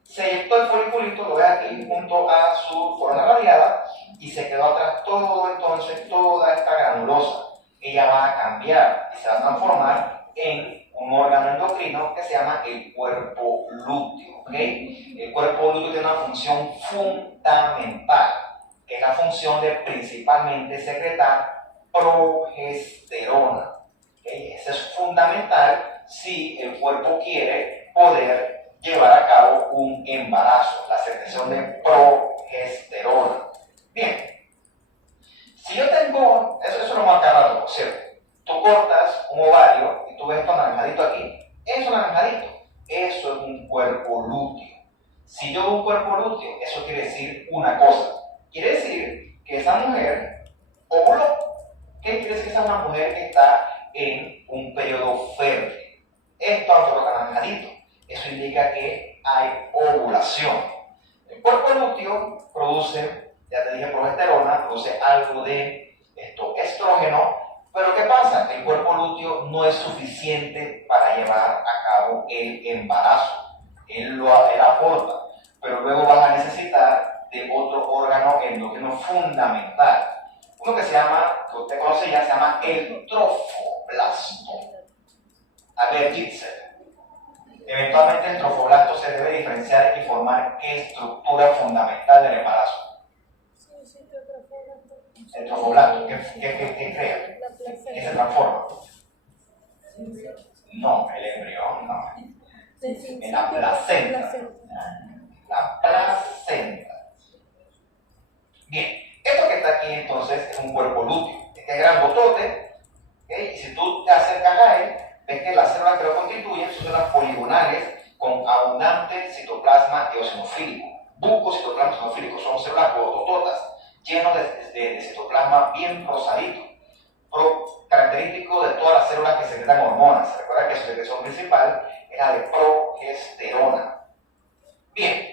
Se eyectó el foliculito, lo ves aquí, junto a su corona radiada y se quedó atrás toda esta granulosa. Ella va a cambiar y se va a transformar en un órgano endocrino que se llama el cuerpo lúteo. ¿Okay? El cuerpo lúteo tiene una función fundamental, que es la función de principalmente secretar progesterona. ¿Okay? Eso es fundamental si el cuerpo quiere poder llevar a cabo un embarazo, la secreción de progesterona. Bien, si yo tengo, eso es lo más caro, por cierto, tú cortas un ovario y tú ves esto anaranjadito aquí, eso anaranjadito, eso es un cuerpo lúteo. Si yo veo un cuerpo lúteo, eso quiere decir una cosa, quiere decir que esa mujer ovuló. ¿Qué quiere decir que esa es una mujer que está en un periodo fértil? Esto es anaranjadito. Eso indica que hay ovulación. El cuerpo lúteo produce, ya te dije, progesterona, produce algo de estrógeno, pero ¿qué pasa? El cuerpo lúteo no es suficiente para llevar a cabo el embarazo. Él aporta, pero luego vas a necesitar de otro órgano endocrino fundamental. Uno que se llama, que usted conoce ya, se llama el trofoblasto. A ver, Gitzel. Eventualmente el trofoblasto se debe diferenciar y formar qué estructura fundamental del embarazo. El trofoblasto, ¿qué crea? ¿Qué se transforma? No, el embrión, no. En la placenta. La placenta. Bien, esto que está aquí entonces es un cuerpo lúteo. Este gran botote, ¿okay? Y si tú te acercas a él, ves que las células que lo constituyen son células poligonales con abundante citoplasma eosinofílico. Bucocitoplasma eosinofílico son células botototas, llenas de citoplasma bien rosadito, característico de todas las células que secretan hormonas. Recuerda que su secreción principal es la de progesterona. Bien.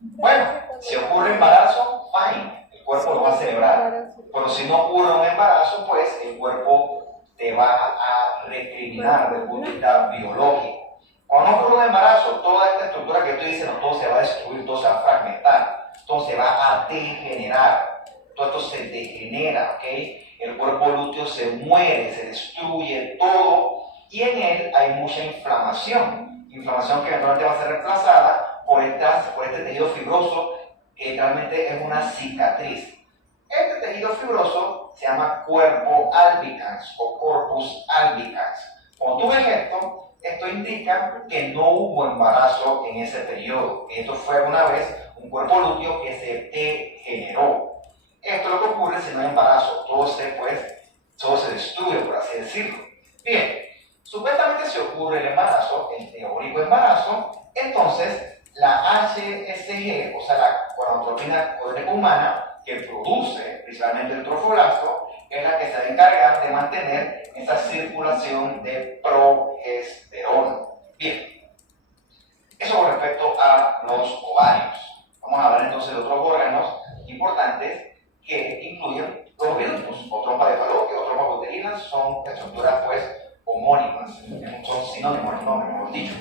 Bueno, si ocurre embarazo, fine, el cuerpo lo va a celebrar. Pero si no ocurre un embarazo, pues el cuerpo te va a recriminar desde el punto de vista biológico. Cuando ocurre un embarazo, toda esta estructura que estoy diciendo, todo se va a destruir, todo se va a fragmentar, todo se va a degenerar, todo esto se degenera, ¿ok? El cuerpo lúteo se muere, se destruye todo y en él hay mucha inflamación que eventualmente va a ser reemplazada por este tejido fibroso que realmente es una cicatriz. Este tejido fibroso se llama cuerpo albicans o corpus albicans. Cuando tú ves esto indica que no hubo embarazo en ese periodo. Esto fue una vez un cuerpo lúteo que se degeneró. Esto es lo que ocurre si no hay embarazo. Todo se destruye, por así decirlo. Bien, supuestamente si ocurre el embarazo, el teórico embarazo, entonces la HCG, o sea la gonadotropina codónica humana, que produce principalmente el trofoblasto, es la que se va a encargar de mantener esa circulación de progesterona. Bien, eso con respecto a los ovarios. Vamos a hablar entonces de otros órganos importantes que incluyen los oviductos, o trompa de falopio, o trompa uterina, son estructuras pues homónimas, son sinónimos del nombre, mejor dicho.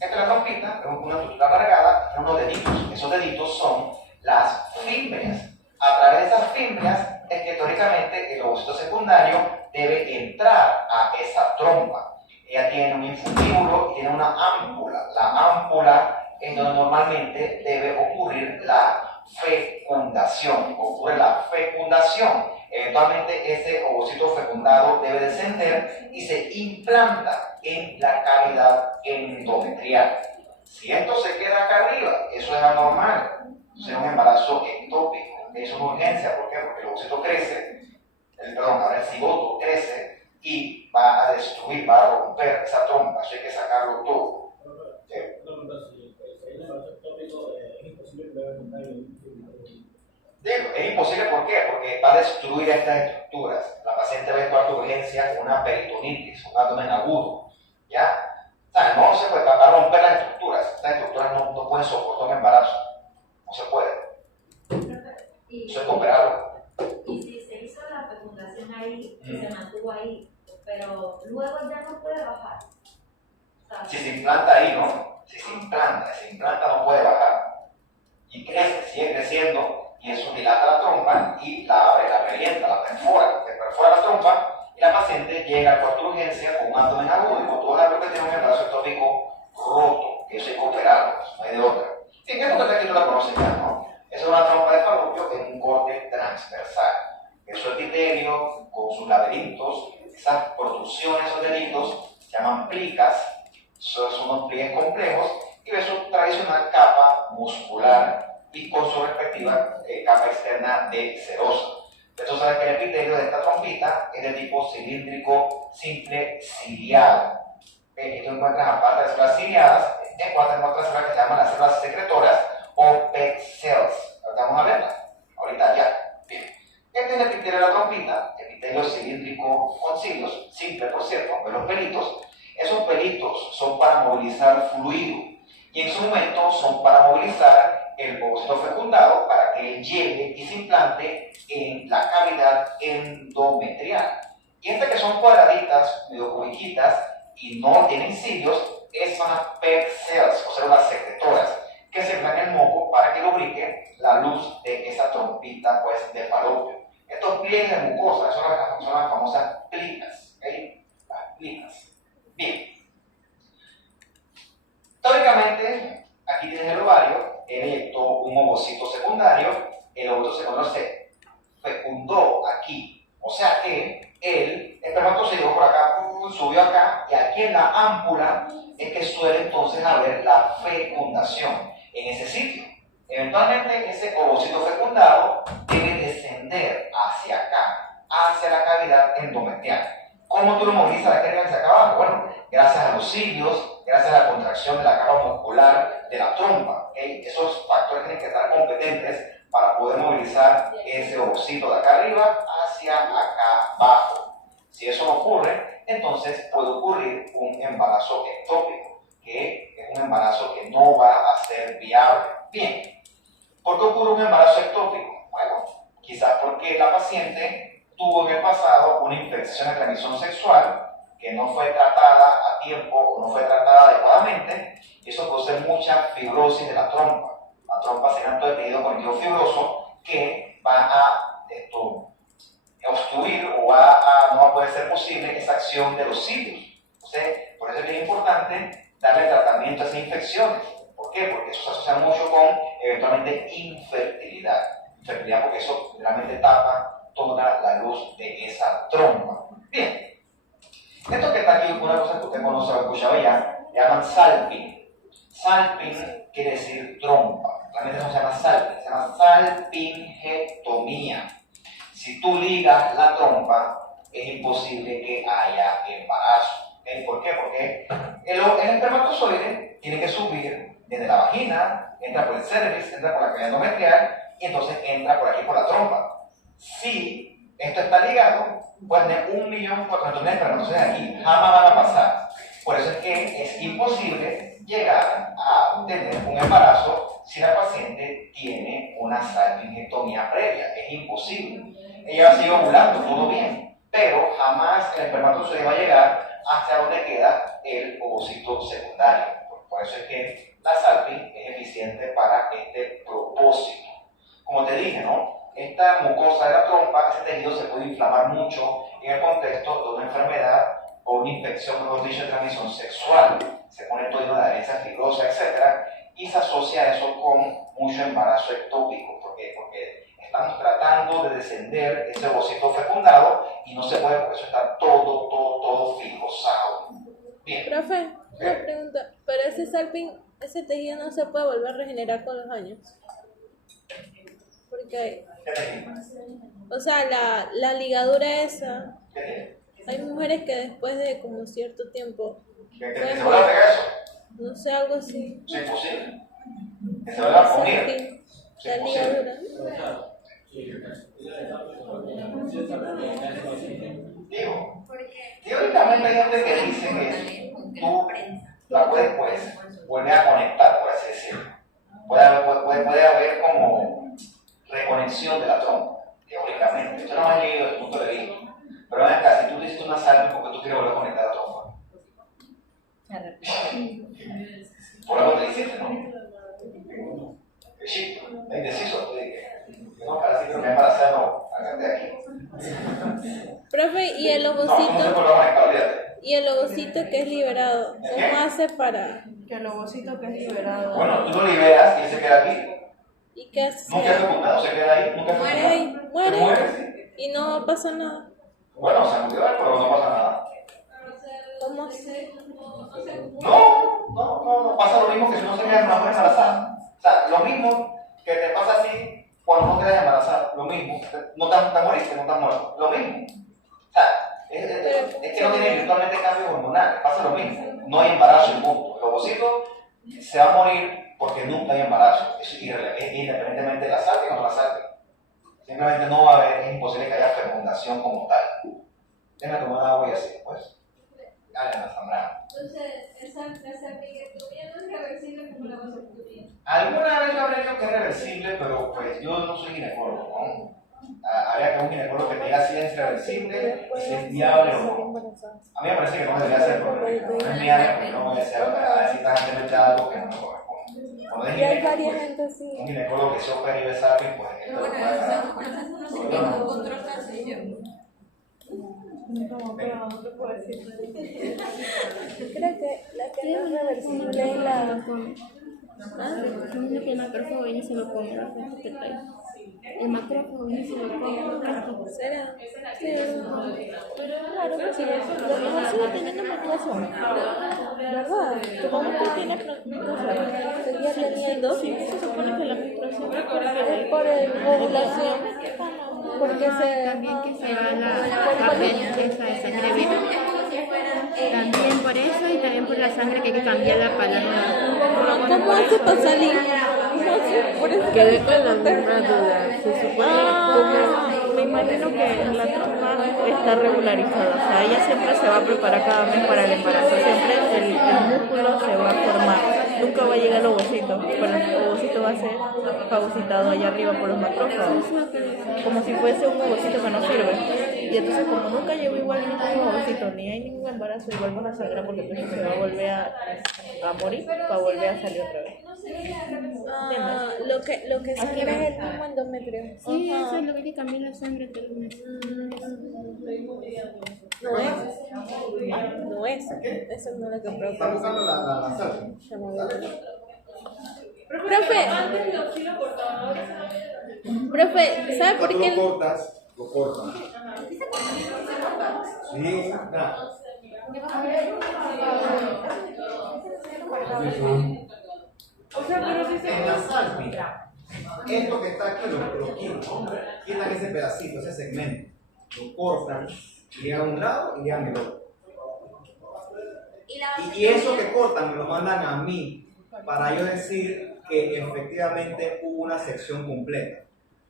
Esta es la trompita, es una estructura alargada, tiene unos deditos. Esos deditos son las fímbrias. A través de esas fímbrias es que teóricamente el ovocito secundario debe entrar a esa trompa. Ella tiene un infundíbulo y tiene una ámpula. La ámpula es donde normalmente debe ocurrir la fecundación. Ocurre la fecundación. Eventualmente ese ovocito fecundado debe descender y se implanta en la cavidad endometrial. Si esto se queda acá arriba, eso es anormal. Eso es un embarazo ectópico. Es una urgencia. ¿Por qué? Porque el ovocito crece, el cigoto crece y va a destruir, va a romper esa trompa. Eso hay que sacarlo todo. ¿Sí? Es imposible, ¿por qué? Porque va a destruir estas estructuras. La paciente va a actuar de urgencia con una peritonitis, un abdomen agudo. ¿Ya? O sea, no se puede, va a romper las estructuras. Estas estructuras no pueden soportar un embarazo. No se puede. Eso es operarlo. Y si se hizo la fecundación ahí, y se mantuvo ahí, pero luego ya no puede bajar. Si se implanta ahí, ¿no? Si se implanta no puede bajar. Y crece, sigue creciendo. Y eso dilata la trompa y la abre, la revienta, la perfora, la trompa y la paciente llega al cuarto de urgencia con un abdomen agudo y con toda la que tiene un embarazo ectópico roto, que eso hay que operarlo, no hay de otra. En esto que aquí no la conocen ya, ¿no? Esa es una trompa de falopio en un corte transversal. Eso epitelio con sus laberintos, esas protrusiones, esos deditos, se llaman plicas, son unos pliegues complejos y ves su tradicional capa muscular y con su respectiva capa externa de serosa. Entonces sabes que el epitelio de esta trompita es de tipo cilíndrico simple ciliado. Y tú encuentras aparte de células ciliadas, encuentras otras células que se llaman las células secretoras o PET cells. Vamos a verlas. Ahorita ya. Bien. Este es el epitelio de la trompita, epitelio cilíndrico con cilios, simple por cierto, de los pelitos. Esos pelitos son para movilizar fluido y en su momento son para movilizar el ovocito fecundado para que él llegue y se implante en la cavidad endometrial. Y estas que son cuadraditas, medio cubiquitas y no tienen cilios, esas son las PET cells, o células secretoras, que se en el moco para que lubrique la luz de esa trompita pues, de falopio. Estos pliegues de mucosa son las famosas plicas. ¿Okay? Las plicas. Bien. Teóricamente, aquí tienes el ovario. Él eyectó un ovocito secundario, el ovocito secundario se fecundó aquí, o sea que el espermatozoide por acá, subió acá, y aquí en la ámpula es que suele entonces haber la fecundación en ese sitio. Eventualmente ese ovocito fecundado debe descender hacia acá, hacia la cavidad endometrial. ¿Cómo tú lo movilizas de aquí hacia acá abajo? Bueno, gracias a los cilios, gracias a la contracción de la capa muscular de la trompa. ¿Okay? Esos factores tienen que estar competentes para poder movilizar ese ovocito de acá arriba hacia acá abajo. Si eso no ocurre, entonces puede ocurrir un embarazo ectópico. que es un embarazo que no va a ser viable. Bien, ¿por qué ocurre un embarazo ectópico? Bueno, quizás porque la paciente tuvo en el pasado una infección de transmisión sexual que no fue tratada a tiempo o no fue tratada adecuadamente, y eso produce mucha fibrosis de la trompa. La trompa será todo el tejido conectivo fibroso que va a obstruir o no va a poder ser posible esa acción de los cilios. Entonces, por eso es bien importante darle tratamiento a esas infecciones. ¿Por qué? Porque eso se asocia mucho con eventualmente infertilidad. Infertilidad porque eso realmente tapa toda la luz de esa trompa. Bien. Esto que está aquí, una cosa que usted conoce o ha escuchado ya, le llaman salping. Salping quiere decir trompa. Realmente no se llama salping, se llama salpingectomía. Si tú ligas la trompa, es imposible que haya embarazo. ¿Por qué? Porque el espermatozoide tiene que subir desde la vagina, entra por el cervix, entra por la cavidad endometrial y entonces entra por aquí por la trompa. Si esto está ligado, pueden tener 1.400.000 espermatozoides aquí, jamás van a pasar. Por eso es que es imposible llegar a tener un embarazo si la paciente tiene una salpingectomía previa. Es imposible. Ella va a seguir ovulando, todo bien, pero jamás el espermatozoide va a llegar hasta donde queda el ovocito secundario. Por eso es que la salping es eficiente para este propósito. Como te dije, ¿no? Esta mucosa de la trompa, ese tejido se puede inflamar mucho en el contexto de una enfermedad o una infección, mejor dicho, de transmisión sexual. Se pone todo lleno de adherencia fibrosa, etc. Y se asocia eso con mucho embarazo ectópico. ¿Por qué? Porque estamos tratando de descender ese ovocito fecundado y no se puede porque eso está todo fibrosado. Bien. Profe, una pregunta. Pero ese salping, ese tejido no se puede volver a regenerar con los años. Porque, ¿Qué tejido? o sea, la ligadura esa, ¿Qué tejido? hay mujeres que después de como cierto tiempo, ¿Que se vuelva a pegar eso? no sé, algo así. Es imposible. Que se vuelva a unir. Salping, Es la imposible. ligadura. Digo, teóricamente hay gente que dice que tú la puedes volver a conectar, por así decirlo. Puede haber como reconexión de la trompa, teóricamente. Yo no me he leído desde el punto de vista. Pero ven acá, si tú le hiciste una salva porque tú quieres volver a conectar la trompa. Por algo te hiciste, ¿no? Que chico, es indeciso, te dije. No, para decir que me embarazada, no, acá de aquí. Profe, ¿y el No se ovocito? puede conectar, olvídate. ¿Y el ovocito que es liberado? ¿Cómo hace para...? Que el ovocito que es liberado. Bueno, tú lo liberas y él se queda aquí. ¿Y qué hace? Nunca es fecundado, se queda ahí, nunca es Muere fecundado. ahí, muere. Se muere, sí. Y no pasa nada. Bueno, se murió, pero no pasa nada. ¿Cómo así? No, pasa lo mismo que si no se queda una mujer embarazada. O sea, lo mismo que te pasa a ti cuando no quedas embarazada, lo mismo. No te moriste, no te muerto, lo mismo. O sea, es que no tiene virtualmente cambios hormonales, pasa lo mismo. No hay embarazo en punto. El ovocito se va a morir porque nunca hay embarazo. Eso es independientemente de la salve o no la salve. Simplemente no va a haber, es imposible que haya fecundación como tal. Déjame tomar agua y así, pues. Dale, Sandra. Entonces, esa salpingectomía no es reversible como la vasectomía. Alguna vez yo habré dicho que es reversible, pero pues yo no soy ginecólogo, ¿no? Habría que un ginecólogo que te diga si es reversible y si es viable o no. A mí me parece que no debería ser, porque no es mi área, porque no voy a decir algo que no me corresponde. Cuando es Y hay varias gente así. un ginecólogo que se opera y ve salping, pues esto lo puede hacer. Creo que la que no es reversible es la... Imagino que el macrófago viene y se lo come, ¿no? El macrófago viene y se lo come. ¿Será? Sí, pero es raro que sí. Lo mejor sigue teniendo menstruación. ¿Verdad? Tu mamá que tiene menstruación. Seguía teniendo. Sí, se supone que la menstruación es Por el ovulación. Porque también que se va la esa de sangre viva. También por eso y también por la sangre que hay que cambiarla para la nueva. ¿Cómo hace para salir? por eso Quedé con la misma duda. Se supone que me imagino que la trompa está está regularizado. O sea, ella siempre se va a preparar cada mes para el embarazo. Siempre el músculo se va a formar. Nunca va a llegar el ovocito, pero el ovocito va a ser fagocitado allá arriba por los macrófagos. Como si fuese un ovocito que no sirve. Y entonces como nunca llegó igual ningún ovocito, ni hay ningún embarazo, igual vas a sangrar porque entonces se va a volver a morir para volver a salir otra vez. Lo que sangra es el mismo endometrio. Sí, eso es lo que te cambia la sangre todos los meses. No es. No es. Eso no es lo que Está preocupa. buscando la salsa. Profe, profe, ¿sabe por Tú qué? lo cortas, lo cortas. Sí, nada. En la salsa, esto que está aquí lo quitan ese pedacito, ese segmento, lo cortan, llegan a un lado y llegan al otro. Y eso que cortan me lo mandan a mí para yo decir que efectivamente hubo una sección completa.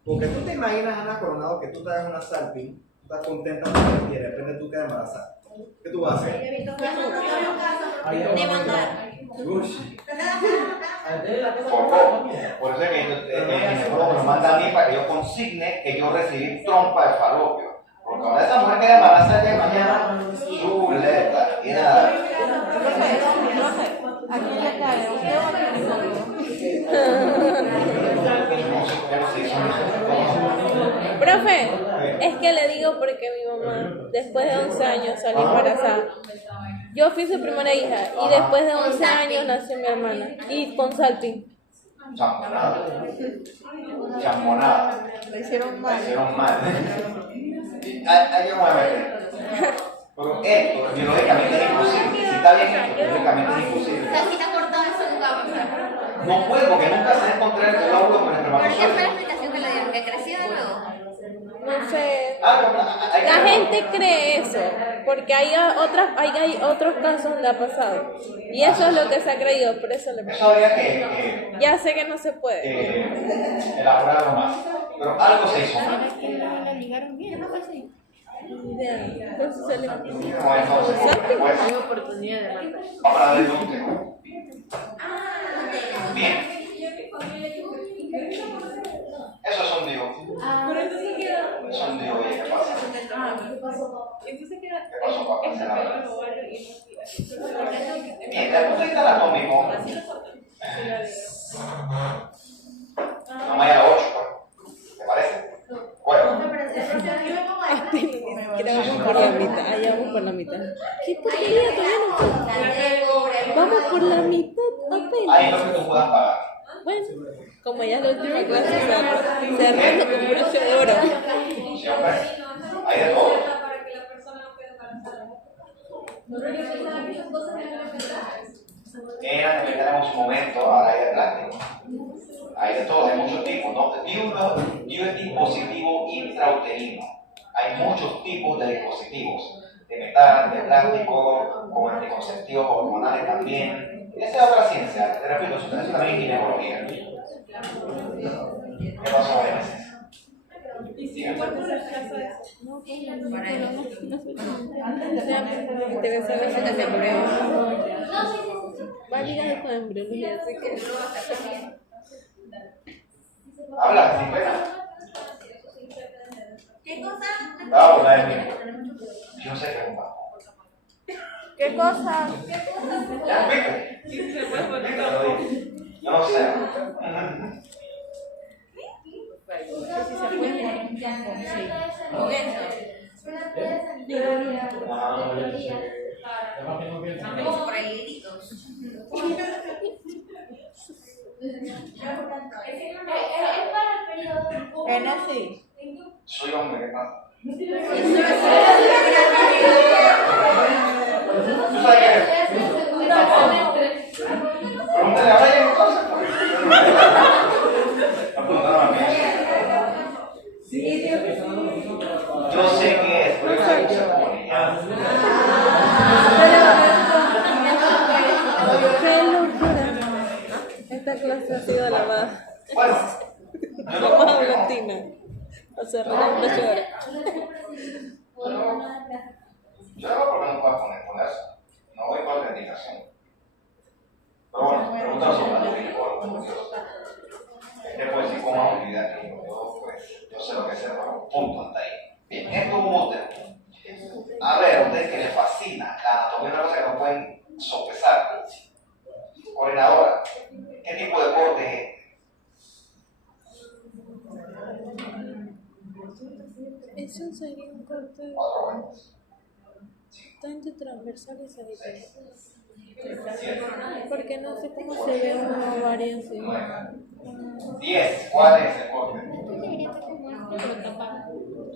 Porque tú te imaginas, Ana Coronado, que tú te hagas una salping, tú estás contenta y de repente tú quedas embarazada. ¿Qué tú vas a hacer? Demandar. Uy. Por eso es que el ginecólogo me lo manda a mí para que yo consigne que yo recibí trompa de falopio. Porque ahora esa mujer queda embarazada el día de mañana, chuleta, y nada. Aquí en la calle, ¿usted va a Profe, es que le digo porque mi mamá, después de 11 años, salió embarazada. Yo fui su primera hija y después de 11 años nació mi hermana. Y con salping. Champonada. Champonada. Le hicieron mal. Le hicieron mal. Ahí yo me voy a meter. Pero esto, biológicamente es imposible. Si está bien hecho, biológicamente es imposible. O sea, si te ha cortado eso nunca va a pasar. No puede porque nunca se va a encontrar el óvulo con el ¿Pero qué fue la espermatozoide. explicación que le dieron? ¿Que creció de nuevo? No sé. Ah, La gente cree eso, porque hay otros casos donde ha pasado. Y eso es lo que se ha creído, por eso le eso habría que Ya sé que no se puede. elaborarlo más. Pero algo se hizo. ¿Sabes que la ligaron bien? ¿No? Así. Entonces se le Como entonces, pues, Hay oportunidad de matar. vamos a darle un tema. Bien. Eso es un Dios. Es un Dios, oye, ¿qué pasa? ¿Qué pasó, papá? Se la verdad. Bien, desde el punto de vista anatómico, vamos a ir a la 8, pues. ¿Te parece? Bueno. Vamos por la mitad, allá vamos por la mitad. ¿Qué porquería? Todavía no. Vamos por la mitad apenas. Ahí es lo que tú puedas pagar. Bueno, como ya es la última clase, cerrando con broche de oro. Sí, hombre. Hay de todo. Era que tenemos un momento, ahora hay de plástico. Hay de todo, hay muchos tipos. ¿No? Digo es dispositivo intrauterino. Hay muchos tipos de dispositivos. De metal, de plástico, con anticonceptivos hormonales también. Esa es otra ciencia. Te repito, eso también es ginecología. ¿Qué pasó, Genesis? Va ligado con embriología, así que Habla, sin pena. ¿Qué cosa? Vamos, Naomi. Yo no sé qué es un bajo. ¿Qué cosa? ¿Ya? ¿Viste? Yo no sé. Por el grito. Genesis. Soy hombre, ¿qué pasa? ¿Tú sabes qué es? Pregúntale a Brian entonces. No preguntaron a mí. Yo sé qué es, pero yo sé que se comunica. qué locura. Esta clase ha sido lavada. Bueno, yo no Vamos a Valentina. A cerrar la broche de oro. Yo no veo por qué no puedas ponerse. No voy por la indicación. Pero bueno, pregúntanos sobre la ginecólogo, Dios. Este puede decir con amabilidad que yo sé lo que sé, pero punto hasta ahí. Bien, esto es un útero. A ver, a ustedes que les fascina la anatomía, es una cosa que no pueden sopesar. Coordinadora, ¿qué tipo de corte es? Eso sería un corte 4 vueltas. tanto transversal y sagitario. 7. Porque no sé cómo se ve una ovaria así. 10. ¿Cuál es el corte?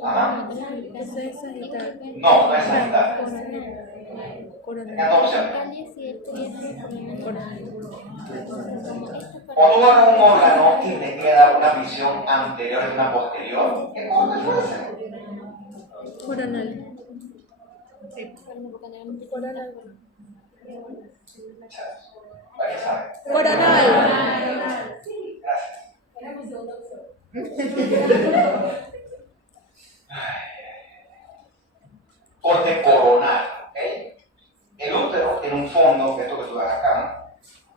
Ajá. Ese es sagitario. No, no es sanitario. Coronal. Tengan dos opciones. Coronal. Cuando tú agarras un órgano y te queda una visión anterior y una posterior, ¿qué corte puede ser? Coronal. Coronal. ¿Para qué sabe? Coronal. Gracias. Corte coronal, ¿ok? El útero tiene un fondo, que es esto que tú ves acá,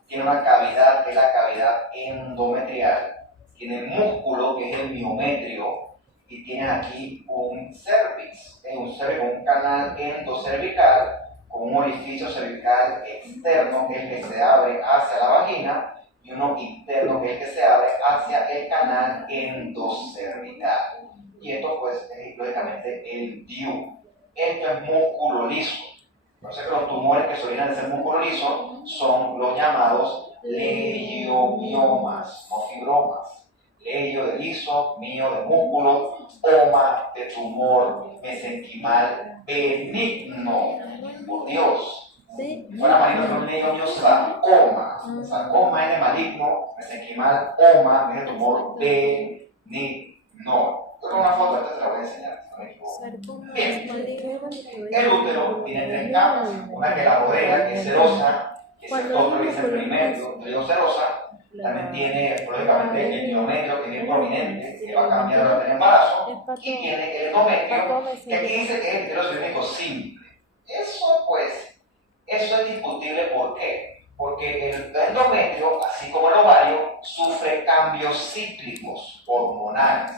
tiene una cavidad, que es la cavidad endometrial, tiene músculo, que es el miometrio, y tiene aquí un cervix, un canal endocervical, con un orificio cervical externo, que es el que se abre hacia la vagina, y uno interno, que es el que se abre hacia el canal endocervical. Y esto, pues, es lógicamente el DIU. Esto es músculo liso. Por eso que los tumores que se originan de ser músculo liso son los llamados leiomiomas, no fibromas. Leio de liso, mío de músculo, oma de tumor mesenquimal benigno. Por Dios. Sí. Fuera maligno es un leiomio sarcoma. Sarcoma es de maligno, mesenquimal, oma es de tumor benigno. Tengo una foto, esta te la voy a enseñar, si no me equivoco. Sarcoma Bien. es maligno. El útero tiene 3 capas, una que la rodea, que es serosa, que es el otro, que es el primero, yo digo serosa. También tiene, lógicamente, el miometrio, que es bien prominente, que va a cambiar durante el embarazo, y tiene el endometrio, que aquí dice que es el heterocilíndrico simple. Eso, pues, eso es discutible. ¿Por qué? Porque el endometrio, así como el ovario, sufre cambios cíclicos hormonales.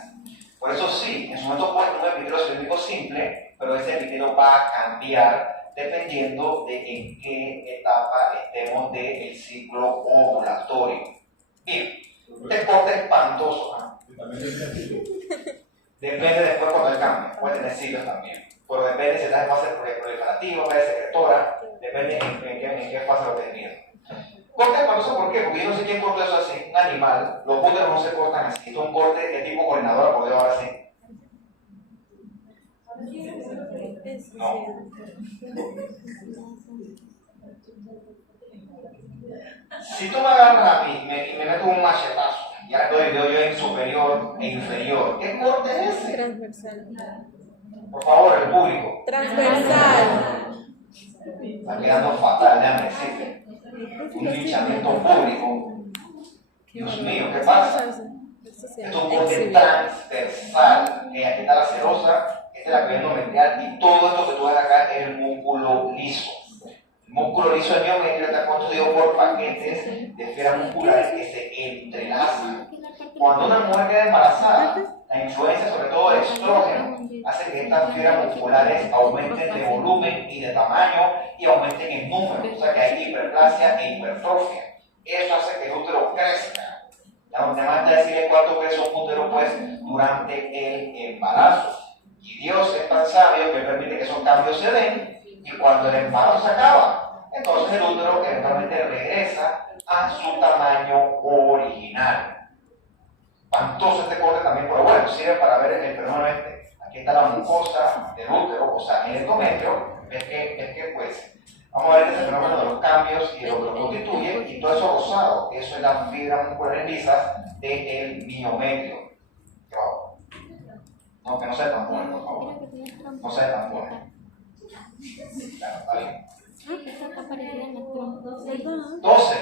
Por eso sí, en su momento puede tener un epitelio cilíndrico simple, pero ese epitelio va a cambiar dependiendo de en qué etapa estemos del ciclo ovulatorio. Bien, este corte es espantoso, ¿no? Depende después cuando él cambie, puede tener siglos también. Pero depende si está en fase proliferativa, fase secretora, depende en qué fase lo tendría. Corte espantoso, ¿por qué? Porque yo no sé quién corta eso así, un animal, los úteros no se cortan así, es un corte de tipo coordinadora, por ahora sí. No. Si tú me agarras a mí y me metes un machetazo, ya estoy yo en superior e inferior, ¿qué corte es ese? Transversal. Por favor, el público. Transversal. Está quedando fatal, déjame decirte. Un linchamiento público. Dios mío, ¿qué pasa? Esto es un corte transversal. Aquí está la serosa, esta es la cavidad endometrial, y todo esto que tú ves acá es el músculo liso. El músculo liso del miometrio está constituido por paquetes de fibras musculares que se entrelazan. Cuando una mujer queda embarazada, la influencia sobre todo del estrógeno hace que estas fibras musculares aumenten de volumen y de tamaño y aumenten en número, o sea que hay hiperplasia e hipertrofia. Eso hace que el útero crezca. La última es decirle cuánto crece un útero pues durante el embarazo. Y Dios es tan sabio que permite que esos cambios se den, y cuando el embarazo se acaba, entonces el útero eventualmente regresa a su tamaño original. Espantoso este corte también, pero bueno, sirve para ver el fenómeno este. Aquí está la mucosa del útero, o sea, el endometrio. Es que pues, vamos a ver ese fenómeno de los cambios y lo que lo constituye, y todo eso rosado, eso es la fibra muscular lisas del miometrio. No, que no sea tan bueno, por favor. No sea tan bueno. Claro, está bien. 12.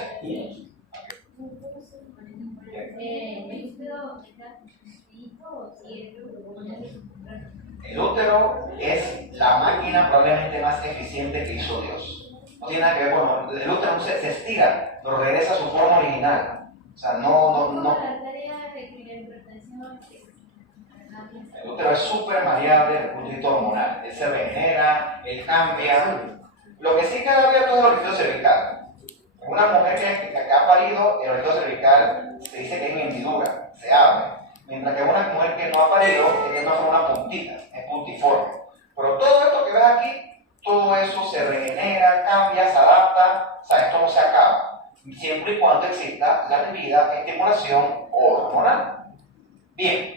El útero es la máquina probablemente más eficiente que hizo Dios. No tiene nada que ver con el útero, se estira, lo regresa a su forma original. O sea, no. El útero es súper variable desde el punto de vista hormonal. Él se regenera, él cambia. Lo que sí cambia es el orificio cervical. Una mujer que ha parido, el orificio cervical se dice que es hendidura, se abre. Mientras que una mujer que no ha parido tiene una puntita, es puntiforme. Pero todo esto que ves aquí, todo eso se regenera, cambia, se adapta, o sea, esto no se acaba. Siempre y cuando exista la debida estimulación hormonal. Bien,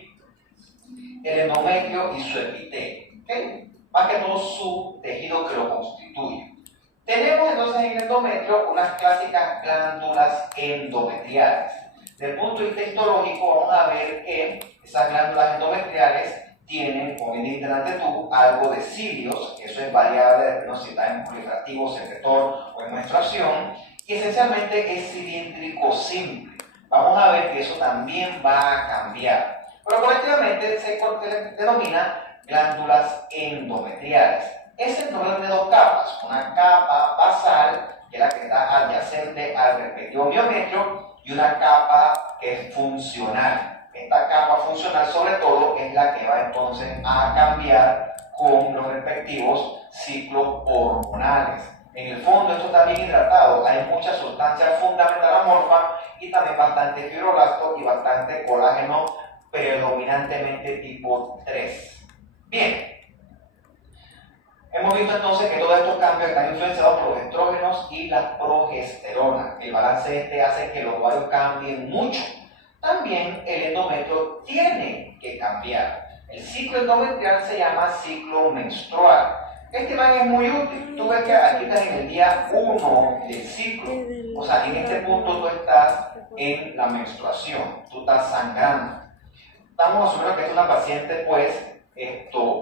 el endometrio y su epitelio, ¿okay? Más que todo su tejido que lo constituye. Tenemos entonces en el endometrio unas clásicas glándulas endometriales. Desde el punto de vista histológico vamos a ver que esas glándulas endometriales tienen, como bien dijiste antes tú, algo de cilios, que eso es variable de si está en proliferativo, secretor o en menstruación, y esencialmente es cilíndrico simple. Vamos a ver que eso también va a cambiar. Pero colectivamente se denomina glándulas endometriales. Es el número de dos capas, una capa basal, que es la que está adyacente al respectivo miometrio, y una capa que es funcional. Esta capa funcional, sobre todo, es la que va entonces a cambiar con los respectivos ciclos hormonales. En el fondo esto está bien hidratado, hay muchas sustancias fundamentales amorfas y también bastante fibroblasto y bastante colágeno, predominantemente tipo 3. Bien. Hemos visto entonces que todos estos cambios están influenciados por los estrógenos y la progesterona. El balance hace que los ovarios cambien mucho. También el endometrio tiene que cambiar. El ciclo endometrial se llama ciclo menstrual. Este man es muy útil. Tú ves que aquí estás en el día 1 del ciclo. O sea, en este punto tú estás en la menstruación. Tú estás sangrando. Estamos asumiendo que es una paciente, pues,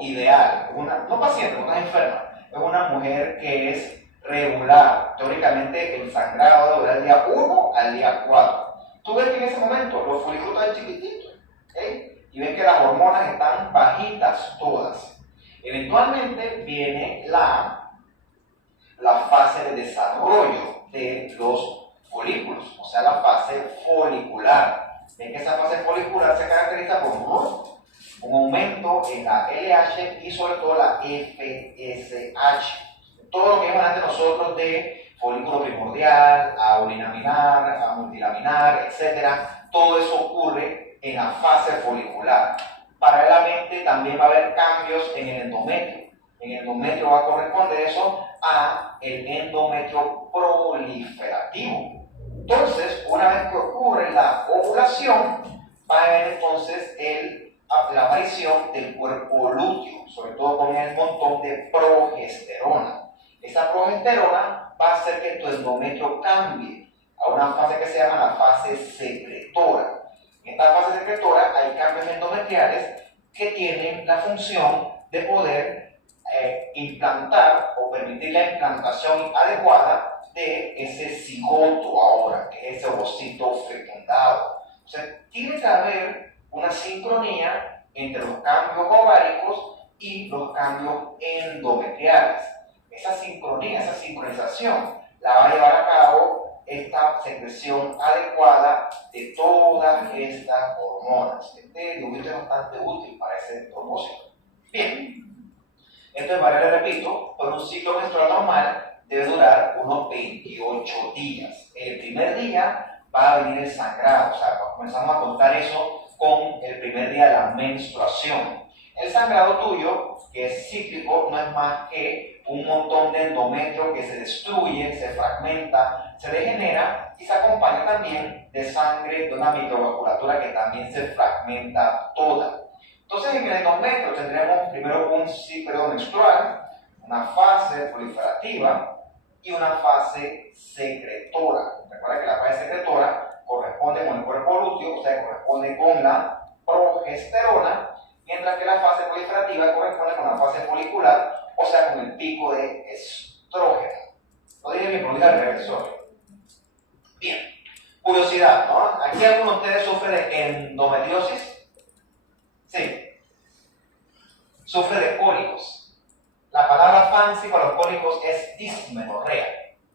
ideal, no paciente, no es enferma, es una mujer que es regular. Teóricamente el sangrado debe durar del día 1 al día 4. Tú ves que en ese momento los folículos están chiquititos, ¿okay? Y ves que las hormonas están bajitas todas. Eventualmente viene la fase de desarrollo de los folículos, o sea, la fase folicular. Ven que esa fase folicular se caracteriza por un aumento en la LH y sobre todo la FSH. Todo lo que vemos ante nosotros de folículo primordial, a unilaminar, a multilaminar, etc. Todo eso ocurre en la fase folicular. Paralelamente también va a haber cambios en el endometrio. En el endometrio va a corresponder eso a el endometrio proliferativo. Entonces, una vez que ocurre la ovulación, va a haber entonces la aparición del cuerpo lúteo, sobre todo con el montón de progesterona. Esa progesterona va a hacer que tu endometrio cambie a una fase que se llama la fase secretora. En esta fase secretora hay cambios endometriales que tienen la función de poder implantar o permitir la implantación adecuada de ese cigoto ahora, que es ese ovocito fecundado. O sea, tiene que haber una sincronía entre los cambios ováricos y los cambios endometriales. Esa sincronía, esa sincronización, la va a llevar a cabo esta secreción adecuada de todas estas hormonas. Este dibujito es bastante útil para ese propósito. Bien, esto es variable, repito, por un ciclo menstrual normal debe durar unos 28 días. El primer día va a venir el sangrado, o sea, comenzamos a contar eso con el primer día de la menstruación. El sangrado tuyo, que es cíclico, no es más que un montón de endometrio que se destruye, se fragmenta, se degenera y se acompaña también de sangre, de una microvasculatura que también se fragmenta toda. Entonces en el endometrio tendremos primero un ciclo menstrual, una fase proliferativa y una fase secretora. Recuerda que la fase secretora corresponde con el cuerpo lúteo, o sea, corresponde con la progesterona, mientras que la fase proliferativa corresponde con la fase folicular, o sea, con el pico de estrógeno. No dije bien, pero dije al revés, Bien, curiosidad, ¿no? ¿Aquí alguno de ustedes sufre de endometriosis? Sí. sufre de cólicos. La palabra fancy para los cólicos es dismenorrea.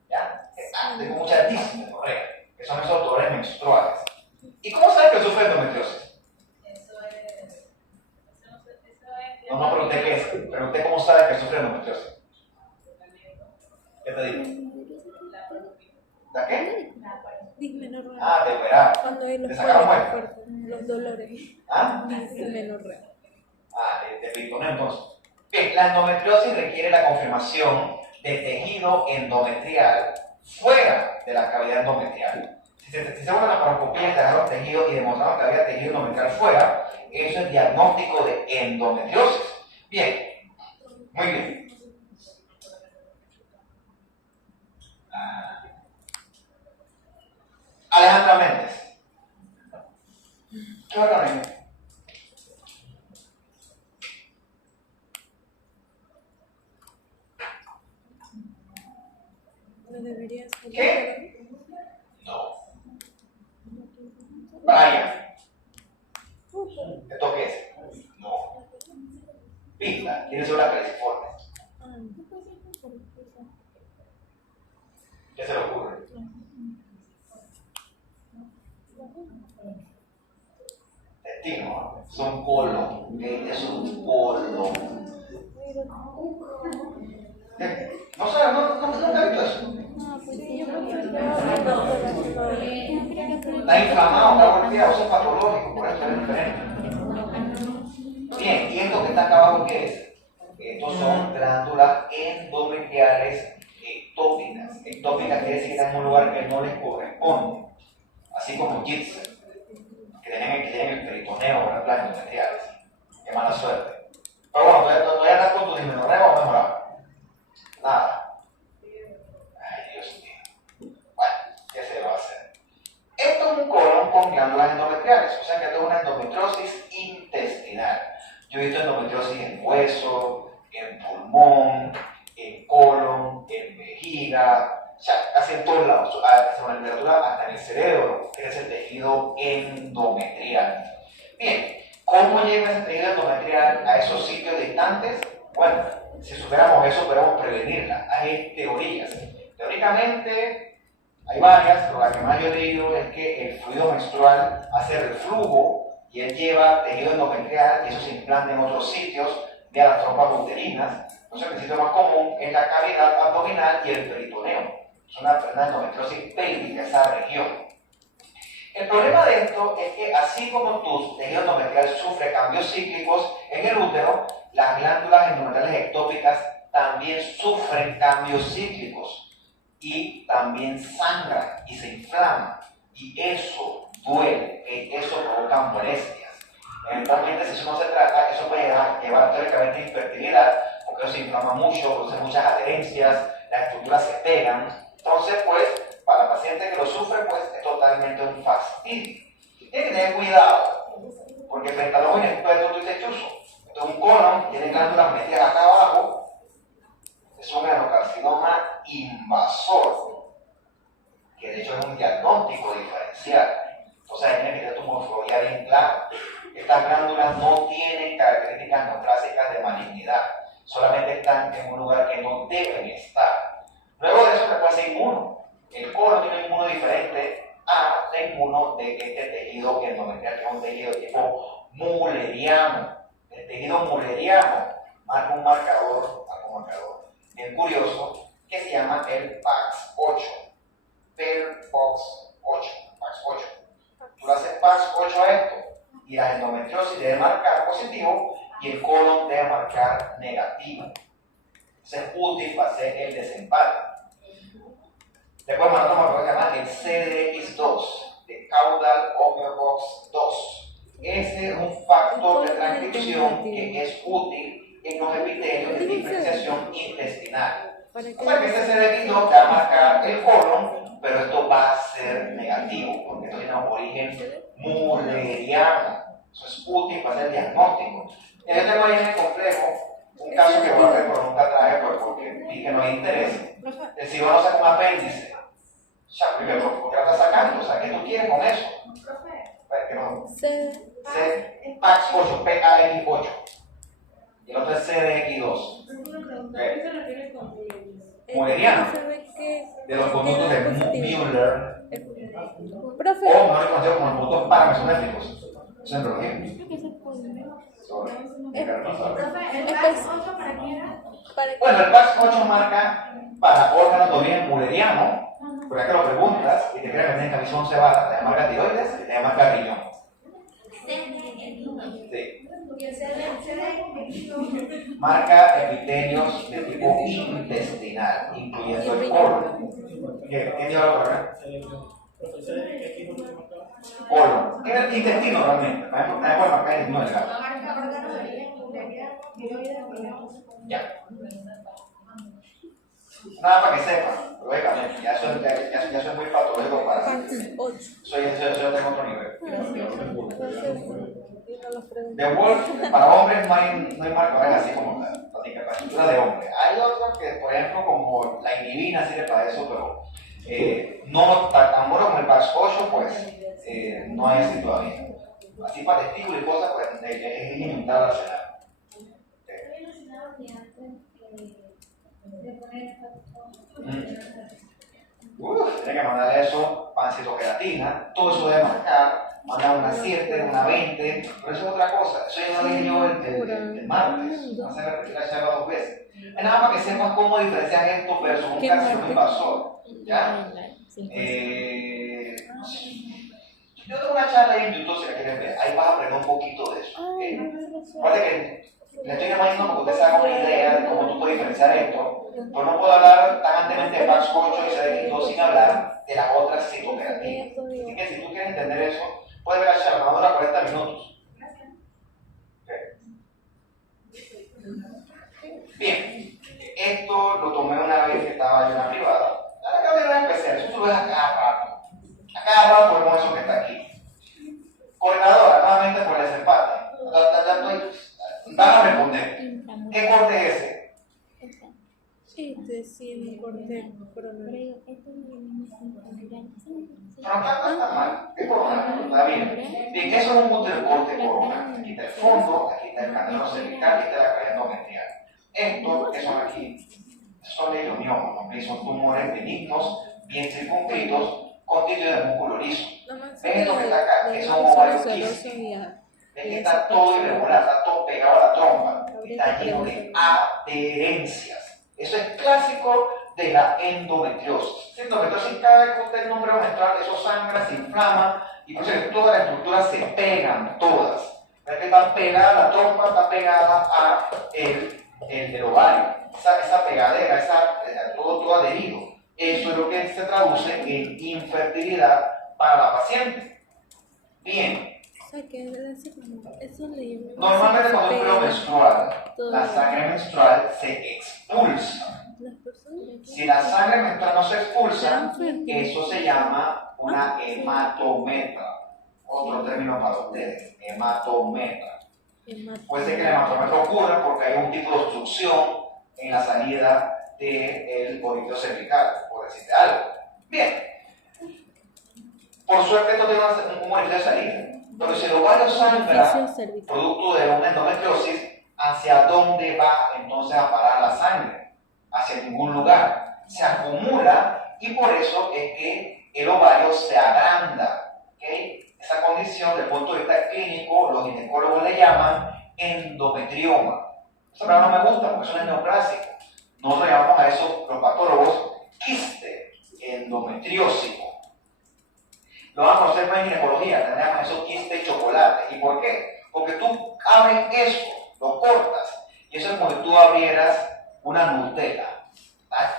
¿Ya? Tengo mucha dismenorrea, que son esos dolores menstruales. ¿Y cómo sabes que sufre de endometriosis? No pregunté qué es, pregunté cómo sabes que sufre de endometriosis. ¿Qué te digo? ¿La qué? Dismenorrea. Ah, te operaron. Cuando hay ¿Te los sacaron cólicos muestra? fuertes, los dolores. ¿Ah? Dismenorrea. Ah, de peritoneo entonces. Bien, la endometriosis requiere la confirmación de tejido endometrial fuera de la cavidad endometrial. Si se hicieron una laparoscopía, te dejaron tejido y demostraron que había tejido endometrial fuera, eso es diagnóstico de endometriosis. Bien, muy bien. Alejandra Méndez. ¿Qué va a venir? No deberías. ¿Qué? No. Brian. ¿Esto qué es? No. Pista. Tiene una caliciforme. ¿Qué se le ocurre? Destino. Es un colon. Es un colon. ¿No sabes? ¿No te has visto eso? Está inflamado, está golpeado, eso es patológico, por eso es diferente. Bien, ¿y esto que está acá abajo qué es? Estos son glándulas endometriales ectópicas. Ectópicas quiere decir que están en un lugar que no les corresponde. Así como Gibson, que tienen el peritoneo o las plantas endometriales. Qué mala suerte. Pero bueno, todavía estás con tu dismenorrea o mejorado. Nada. Ay, Dios mío. Bueno, ¿qué se va a hacer? Esto es un colon con glándulas endometriales, o sea que esto es una endometriosis intestinal. Yo he visto endometriosis en hueso, en pulmón, en colon, en vejiga, o sea, casi en todos lados. Hasta en la literatura, hasta en el cerebro, que es el tejido endometrial. Bien, ¿cómo llega ese tejido endometrial a esos sitios distantes? Bueno, si supiéramos eso, podemos prevenirla. Hay teorías. Teóricamente, hay varias, pero la que más yo he leído es que el fluido menstrual hace reflujo y él lleva tejido endometrial y eso se implanta en otros sitios de las trompas uterinas. Entonces, el sitio más común es la cavidad abdominal y el peritoneo. Es una endometriosis pélvica, esa región. El problema de esto es que así como tu tejido endometrial sufre cambios cíclicos en el útero, las glándulas endometriales ectópicas también sufren cambios cíclicos y también sangran y se inflaman y eso duele, eso provoca molestias. Eventualmente, si eso no se trata, eso puede llevar teóricamente a infertilidad porque eso se inflama mucho, produce muchas adherencias, las estructuras se pegan. Entonces, pues, para el paciente que lo sufre, pues, es totalmente un fastidio. Tiene que tener cuidado, porque frente a los inexpertos tú dices, chuzo, esto es un colon, tiene glándulas metidas acá abajo, es un adenocarcinoma invasor, que de hecho es un diagnóstico diferencial. Entonces, hay que tener tu morfología bien clara. Estas glándulas no tienen características neoplásicas de malignidad, solamente están en un lugar que no deben estar. Luego de eso se puede ser inmuno. El colon tiene un inmuno diferente a la inmuno de este tejido endometrial, que es un tejido de tipo mulleriano. El tejido mulleriano marca un marcador bien curioso que se llama el PAX8. PAX8. Tú le haces PAX8 a esto y la endometriosis debe marcar positivo y el colon debe marcar negativo. Entonces es útil para hacer el desempate. Después mandamos a lo que se llama el CDX2, de Caudal Homeobox 2. Ese es un factor de transcripción que es útil en los epitelios de diferenciación intestinal. O sea que ese CDX2 te va a marcar el colon, pero esto va a ser negativo, porque esto tiene un origen mulleriano. Eso es útil para hacer el diagnóstico. En este tema es complejo. Un caso que voy a ver, pero nunca traje porque vi que no hay interés. El cirujano saca un apéndice. O sea, primero, ¿por qué lo estás sacando? O sea, ¿qué tú quieres con eso? Que no. PAX8, PAX8. y el otro es CDX2. ¿A qué se refiere con Mulleriano, Se ve que de los conductos de Müller, profe, o mejor conocido como los conductos paramesométricos. Eso es embriología. Sobre el pasado. Bueno, el PAX 8 marca para órganos de origen mulleriano, por que lo preguntas y te crees que tiene camisa 11 balas, te marca tiroides y te marca riñón. Sí. Marca epitelios de tipo intestinal, incluyendo el colon. ¿Quién lleva la palabra? Colon. ¿Qué es el intestino realmente? También puede marcar el no delgado. Ya. Nada para que sepan, lógicamente, ya soy muy patológico para soy tengo otro nivel. De Wolf, para hombres no hay marcadores así como la discapacidad de hombre. Hay otros que, por ejemplo, como la inhibina sirve para eso, pero no tan bueno como el PAX 8, pues no hay así todavía. Así para testículos y cosas, pues es inventar la cena. Tiene que mandar eso, pancitoqueratina, todo eso debe marcar, mandar una 7, una 20, pero eso es otra cosa, eso ya lo dije yo el martes, no se repetir la charla 2 veces. Es nada para que sepas cómo diferenciar esto versus un carcinoma invasor, ¿ya? Yo tengo una charla ahí en YouTube si la quieren ver, ahí vas a aprender un poquito de eso. Aparte que le estoy imaginando porque ustedes se hagan una idea de cómo tú puedes diferenciar esto, pues no puedo hablar tajantemente de PAX 8 y CDX2 sin hablar de las otras citoqueratinas. Así que si tú quieres entender eso, puedes ver la charla, no dura 40 minutos. Bien, esto lo tomé una vez que estaba yo en la privada. La carrera especial, eso tú lo ves a cada rato. A cada rato ponemos eso que está aquí. Coordinadora, nuevamente por el desempate. Van a responder. ¿Qué corte es ese? sí, me corté. Frontal no está mal. ¿Qué coronal? Está bien. Bien, eso es un útero corte coronal. Aquí está el fondo, aquí está el canal cervical, aquí está la cavidad endometrial. Esto que son aquí son leioniomas, ¿no? Son tumores benignos, bien circunscritos, constituidos de músculo liso. ¿Ven esto que está acá? Que son ovarios quísticos. ¿Ven que está todo irregular, está todo pegado a la trompa? Está lleno de adherencias. Eso es clásico de la endometriosis. La endometriosis, cada vez que usted es hombre menstrual, eso sangra, se inflama y por eso todas las estructuras se pegan, todas. ¿Ven que están pegadas, la trompa está pegada a el ovario? Esa pegadera, todo adherido. Eso es lo que se traduce en infertilidad para la paciente. Bien. Normalmente cuando hay un periodo menstrual, la sangre menstrual se expulsa. Si la sangre menstrual no se expulsa, eso se llama una hematometra. Otro término para ustedes, hematometra. Puede ser que el hematometra ocurra porque hay un tipo de obstrucción en la salida del orificio cervical, por decirte algo. Bien. Por suerte esto tiene un orificio de salida. Pero si el ovario sangra, producto de una endometriosis, ¿hacia dónde va entonces a parar la sangre? Hacia ningún lugar. Se acumula y por eso es que el ovario se agranda. ¿Okay? Esa condición, desde el punto de vista clínico, los ginecólogos le llaman endometrioma. Esa palabra no me gusta porque eso no es neoclásico. Nosotros llamamos a eso, los patólogos, quiste endometriósico. Lo van a conocer más en ginecología, tenemos eso quiste chocolate. ¿Y por qué? Porque tú abres eso, lo cortas, y eso es como si tú abrieras una Nutella,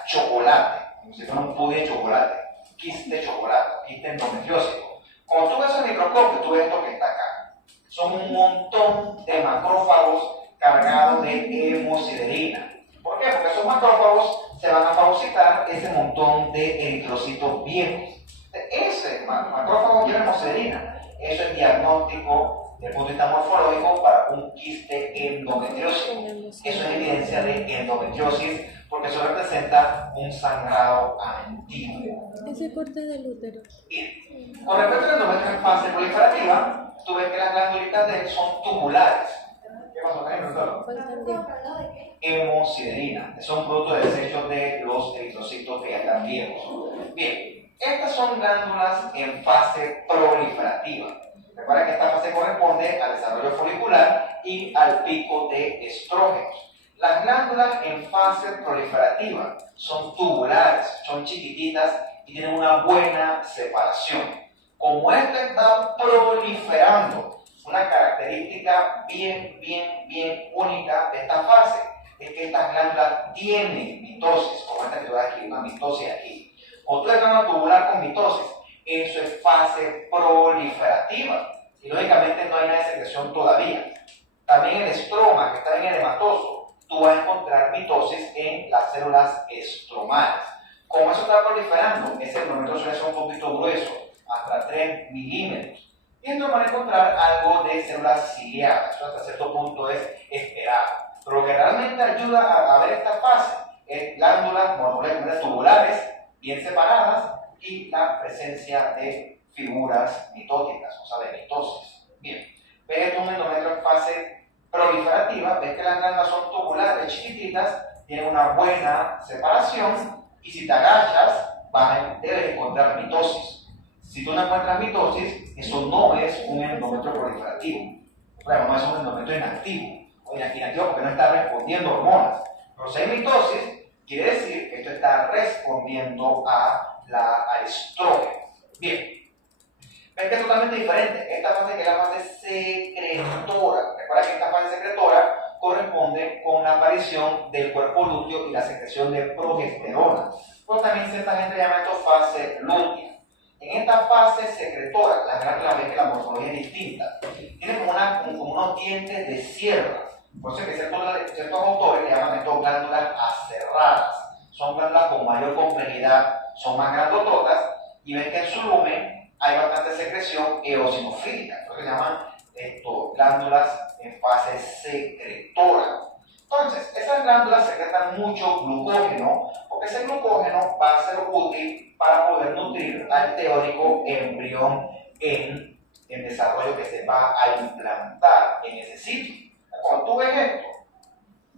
chocolate, como si fuera un pudín de chocolate, quiste chocolate, quiste endometriósico. Cuando tú ves el microscopio, tú ves esto que está acá. Son un montón de macrófagos cargados de hemosiderina. ¿Por qué? Porque esos macrófagos se van a fagocitar ese montón de eritrocitos viejos. Ese macrófago lleva hemosiderina. Eso es diagnóstico desde el punto de vista morfológico para un quiste endometriósico. Eso es evidencia de endometriosis porque eso representa un sangrado antiguo. Ese corte del útero. Y con respecto a la endometrio en fase proliferativa, tú ves que las glandulitas de él son tubulares. ¿Qué pasó, Karina? No. Faltan 10. Hemosiderina. Es un producto de desecho de los eritrocitos que ya están viejos. Bien, estas son glándulas en fase proliferativa. Recuerda que esta fase corresponde al desarrollo folicular y al pico de estrógenos. Las glándulas en fase proliferativa son tubulares, son chiquititas y tienen una buena separación. Como esto está proliferando, una característica bien única de esta fase es que estas glándulas tienen mitosis, como esta que voy aquí, una mitosis aquí. O tú eres una tubular con mitosis, eso es fase proliferativa. Y lógicamente no hay nada de secreción todavía. También el estroma, que está en el hematoso, tú vas a encontrar mitosis en las células estromales. Como eso está proliferando, ese endometrio suele ser un poquito grueso, hasta 3 milímetros. Y esto van a encontrar algo de células ciliadas. Eso hasta cierto punto es esperado. Pero lo que realmente ayuda a ver esta fase es glándulas morfológicamente tubulares, bien separadas, y la presencia de figuras mitóticas, o sea, de mitosis. Bien, ves un endometrio en fase proliferativa, ves que las glándulas son tubulares, chiquititas, tienen una buena separación, y si te agachas, debes encontrar mitosis. Si tú no encuentras mitosis, eso no es un endometrio proliferativo. Claro, no es un endometrio inactivo. O inactivo porque no está respondiendo a hormonas. Pero si hay mitosis, quiere decir que esto está respondiendo al estrógeno. Bien. Ves que es totalmente diferente. Esta fase que es la fase secretora. Recuerda que esta fase secretora corresponde con la aparición del cuerpo lúteo y la secreción de progesterona. Pero también cierta gente llama esto fase lútea. En esta fase secretora, las glándulas ven que la morfología es distinta. Tienen como unos dientes de sierra. Por eso es que ciertos autores le llaman estas glándulas aserradas. Son glándulas con mayor complejidad, son más grandototas y ven que en su lumen hay bastante secreción eosinofílica. Por eso se llaman glándulas en fase secretora. Entonces, esas glándulas secretan mucho glucógeno, porque ese glucógeno va a ser útil para poder nutrir al teórico embrión en desarrollo que se va a implantar en ese sitio. Cuando tú ves esto,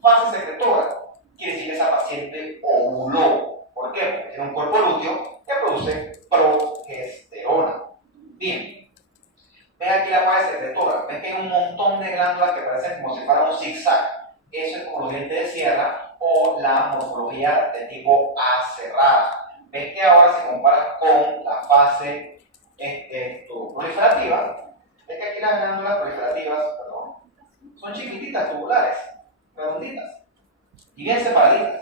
fase secretora, quiere decir que esa paciente ovuló. ¿Por qué? Porque tiene un cuerpo lúteo que produce progesterona. Bien, ven aquí la fase secretora. Ven que hay un montón de glándulas que parecen como si fuera un zigzag. Eso es como los dientes de sierra o la morfología de tipo aserrada. Ven que ahora se compara con la fase proliferativa. Ven que aquí las glándulas proliferativas, son chiquititas, tubulares, redonditas y bien separaditas.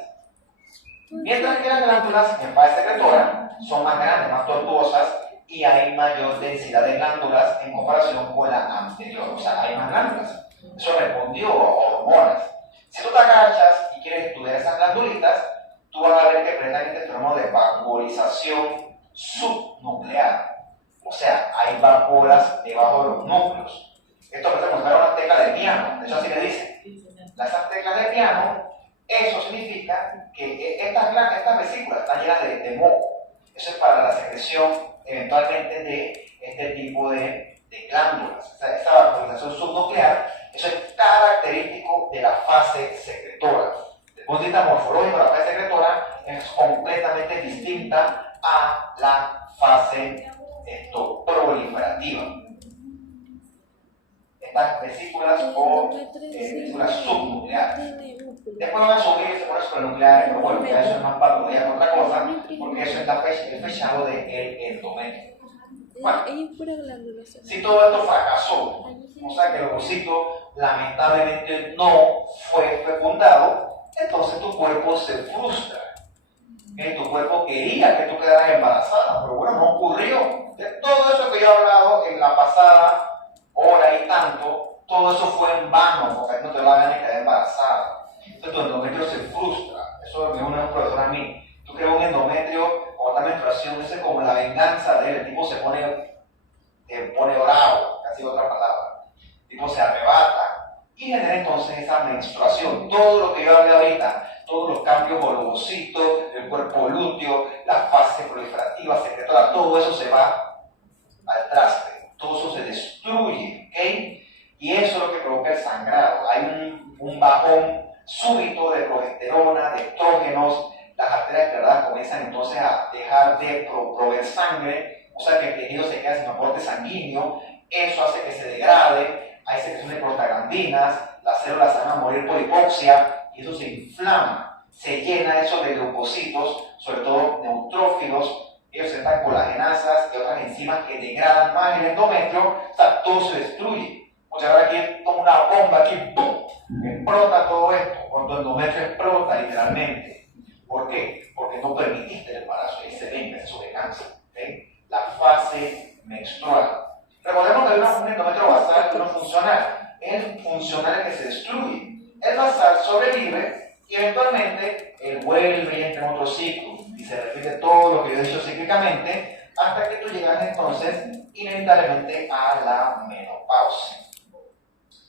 Mientras que las glándulas en fase secretora son más grandes, más tortuosas y hay mayor densidad de glándulas en comparación con la anterior. O sea, hay más glándulas. Eso respondió a hormonas. Si tú te agachas y quieres estudiar esas glandulitas, tú vas a ver que presentan este fenómeno de vaporización subnuclear. O sea, hay vaporas debajo de los núcleos. Esto parece como si fuera una tecla de piano, eso así le dicen. Esas teclas de piano, eso significa que estas vesículas están llenas de moco. Eso es para la secreción eventualmente de este tipo de glándulas. O sea, esta vaporización subnuclear, eso es característico de la fase secretora. Desde el punto de vista morfológico, la fase secretora es completamente distinta a la fase proliferativa. Estas vesículas o vesículas subnucleares. Después van a subir vesículas supernucleares, pero bueno, ya eso es más patología que otra cosa, porque eso está fechado del endometrio. Bueno, si todo esto fracasó, o sea que el ovocito lamentablemente no fue fecundado, entonces tu cuerpo se frustra. Tu cuerpo quería que tú quedaras embarazada, pero bueno, no ocurrió. Todo eso que yo he hablado en la pasada hora y tanto, todo eso fue en vano, porque no te va a ganar quedar embarazada. Entonces tu endometrio se frustra. Eso me une un profesor a mí. Tú creas un endometrio con esta menstruación, eso es como la venganza de él. El tipo se pone bravo, casi otra palabra. El tipo se arrebata y genera entonces esa menstruación. Todo lo que yo hablé ahorita, todos los cambios ovocitos, el cuerpo lúteo, la fase proliferativa, secretora, todo eso se va al traste, todo eso se destruye, ¿ok? Y eso es lo que provoca el sangrado. Hay un bajón súbito de progesterona, de estrógenos, las arterias escleradas comienzan entonces a dejar de proveer sangre, o sea que el tejido se queda sin aporte sanguíneo, eso hace que se degrade, hay secreción de prostaglandinas, las células van a morir por hipoxia y eso se inflama, se llena eso de leucocitos, sobre todo neutrófilos, ellos están colagenasas y otras enzimas que degradan más el endometrio, o sea, todo se destruye. O sea, ahora aquí como una bomba, aquí ¡pum!, explota todo esto, cuando el endometrio explota literalmente. ¿Por qué? Porque no permitiste el embarazo, ahí se ve eso de cáncer. ¿Okay? La fase menstrual. Recordemos que hay un endometrio basal y uno funcional. El funcional es que se destruye. El basal sobrevive y eventualmente él vuelve y entra en otro ciclo. Y se repite todo lo que yo he dicho cíclicamente hasta que tú llegas entonces inevitablemente a la menopausia.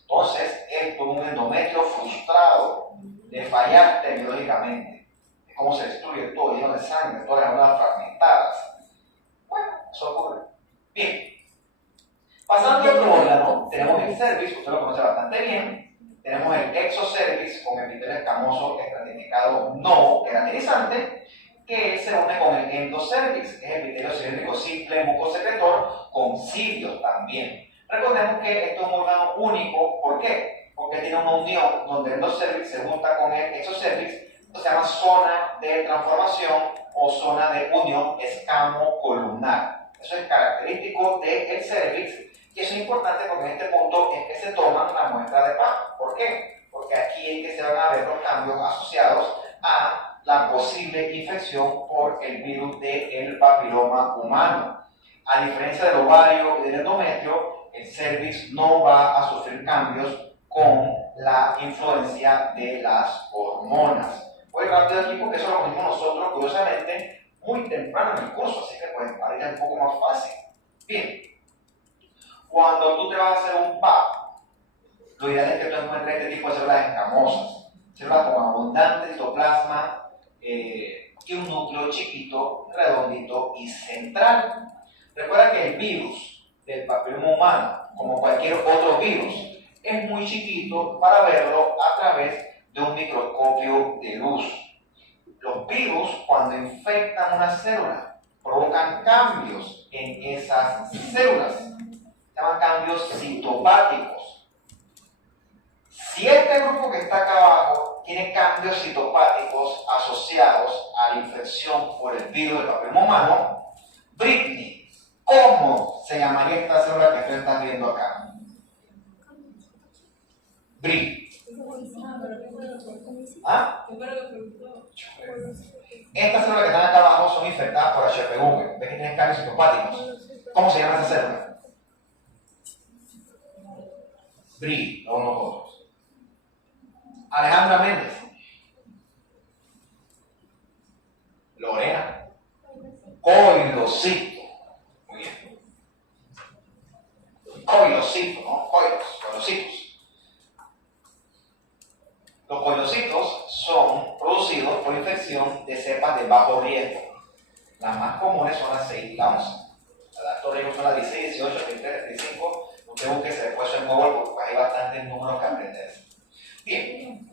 Entonces, esto es un endometrio frustrado, le fallaste biológicamente. Es como se destruye todo, lleno de sangre, todas las hormonas fragmentadas. Bueno, eso ocurre. Bien. Pasando al otro órgano, tenemos el cervix, usted lo conoce bastante bien. Tenemos el exocervix con epitelio escamoso estratificado no queratinizante, que se une con el endocervix, que es el epitelio cilíndrico simple mucosecretor con cilios también. Recordemos que esto es un órgano único, ¿por qué? Porque tiene una unión donde el endocervix se junta con el exocervix, esto se llama zona de transformación o zona de unión escamo-columnar. Eso es característico del cervix y eso es importante porque en este punto es que se toman la muestra de PAP. ¿Por qué? Porque aquí es que se van a ver los cambios asociados a la posible infección por el virus del papiloma humano. A diferencia del ovario y del endometrio, el cervix no va a sufrir cambios con la influencia de las hormonas. Voy rápido aquí porque eso lo vimos nosotros, curiosamente, muy temprano en el curso, así que pues para ir un poco más fácil. Bien, cuando tú te vas a hacer un PAP, lo ideal es que tú encuentres este tipo de células escamosas, células con abundante citoplasma y un núcleo chiquito, redondito y central. Recuerda que el virus del papiloma humano, como cualquier otro virus, es muy chiquito para verlo a través de un microscopio de luz. Los virus, cuando infectan una célula, provocan cambios en esas células. Se llaman cambios citopáticos. Si este grupo que está acá abajo tiene cambios citopáticos asociados a la infección por el virus del papiloma humano, Britney, ¿cómo se llamaría esta célula que ustedes están viendo acá? Bri. ¿Ah? Estas células que están acá abajo son infectadas por HPV. ¿Ves que tienen cambios citopáticos? ¿Cómo se llama esa célula? Bri, no nosotros. Alejandra Méndez. Lorena. Coilocito. Muy bien. Coilocito, ¿no? Coilocitos. Los coilocitos son producidos por infección de cepas de bajo riesgo. Las más comunes son las 6 y la 11. Las de alto riesgo son las 16, 18, 23, 35. Usted busque después en Google porque hay bastantes números que aprender. Bien.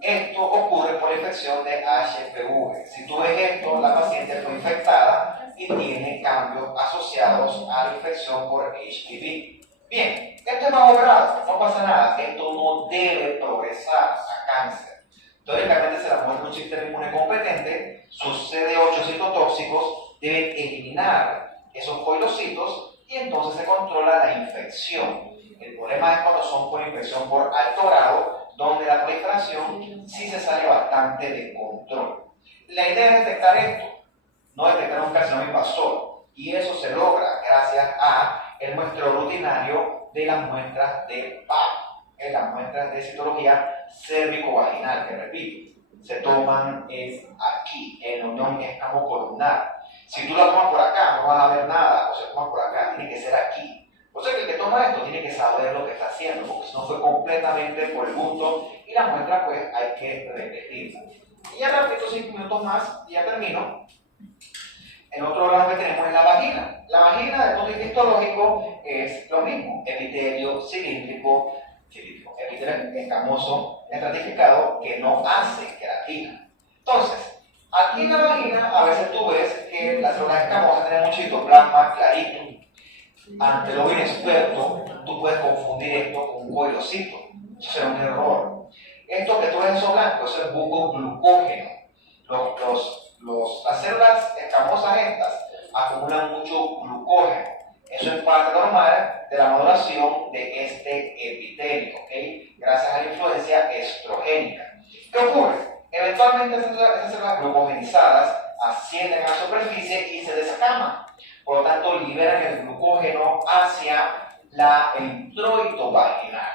Esto ocurre por infección de HPV. Si tú ves esto, la paciente fue infectada y tiene cambios asociados a la infección por HPV. Bien, esto es bajo grado, no pasa nada, esto no debe progresar a cáncer. Teóricamente se la muestra un sistema inmune competente, sus CD8 citotóxicos deben eliminar esos coilocitos y entonces se controla la infección. El problema es cuando son por infección por alto grado, donde la proliferación sí se sale bastante de control. La idea es detectar esto, no detectar un carcinoma invasor, y eso se logra gracias a el muestreo rutinario de las muestras de PAP, las muestras de citología cérvico-vaginal, que repito, se toman es aquí, en la unión escamo-columnar. Si tú la tomas por acá, no vas a ver nada, o se toma por acá, tiene que ser aquí. O sea que el que toma esto tiene que saber lo que está haciendo, porque si no fue completamente por el gusto, y la muestra pues hay que repetirla. Y ya repito 5 minutos más y ya termino. El otro órgano que tenemos es la vagina. La vagina, desde el punto de vista histológico, es lo mismo: epitelio cilíndrico, epitelio escamoso estratificado que no hace queratina. Entonces, aquí en la vagina a veces tú ves que las células escamosas tienen un citoplasma clarito. Ante lo inexperto, tú puedes confundir esto con un coriocito. Eso será un error. Esto que tú ves en blanco, eso es glucógeno. Las células escamosas estas acumulan mucho glucógeno. Eso es parte normal de la maduración de este epitelio, ¿okay? Gracias a la influencia estrogénica. ¿Qué ocurre? Eventualmente estas células glucogenizadas ascienden a la superficie y se descaman. Por lo tanto, liberan el glucógeno hacia el introito vaginal.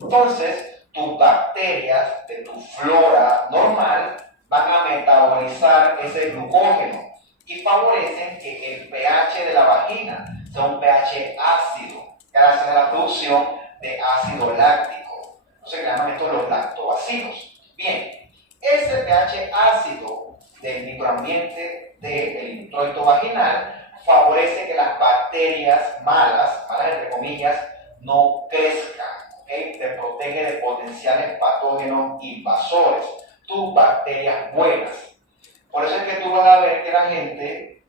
Entonces, tus bacterias de tu flora normal van a metabolizar ese glucógeno y favorecen que el pH de la vagina sea un pH ácido, gracias a la producción de ácido láctico. Entonces, que llaman estos los lactobacilos. Bien, ese pH ácido del microambiente del introito vaginal favorece que las bacterias malas entre comillas, no crezcan, ¿okay? Te protege de potenciales patógenos invasores, tus bacterias buenas. Por eso es que tú vas a ver que la gente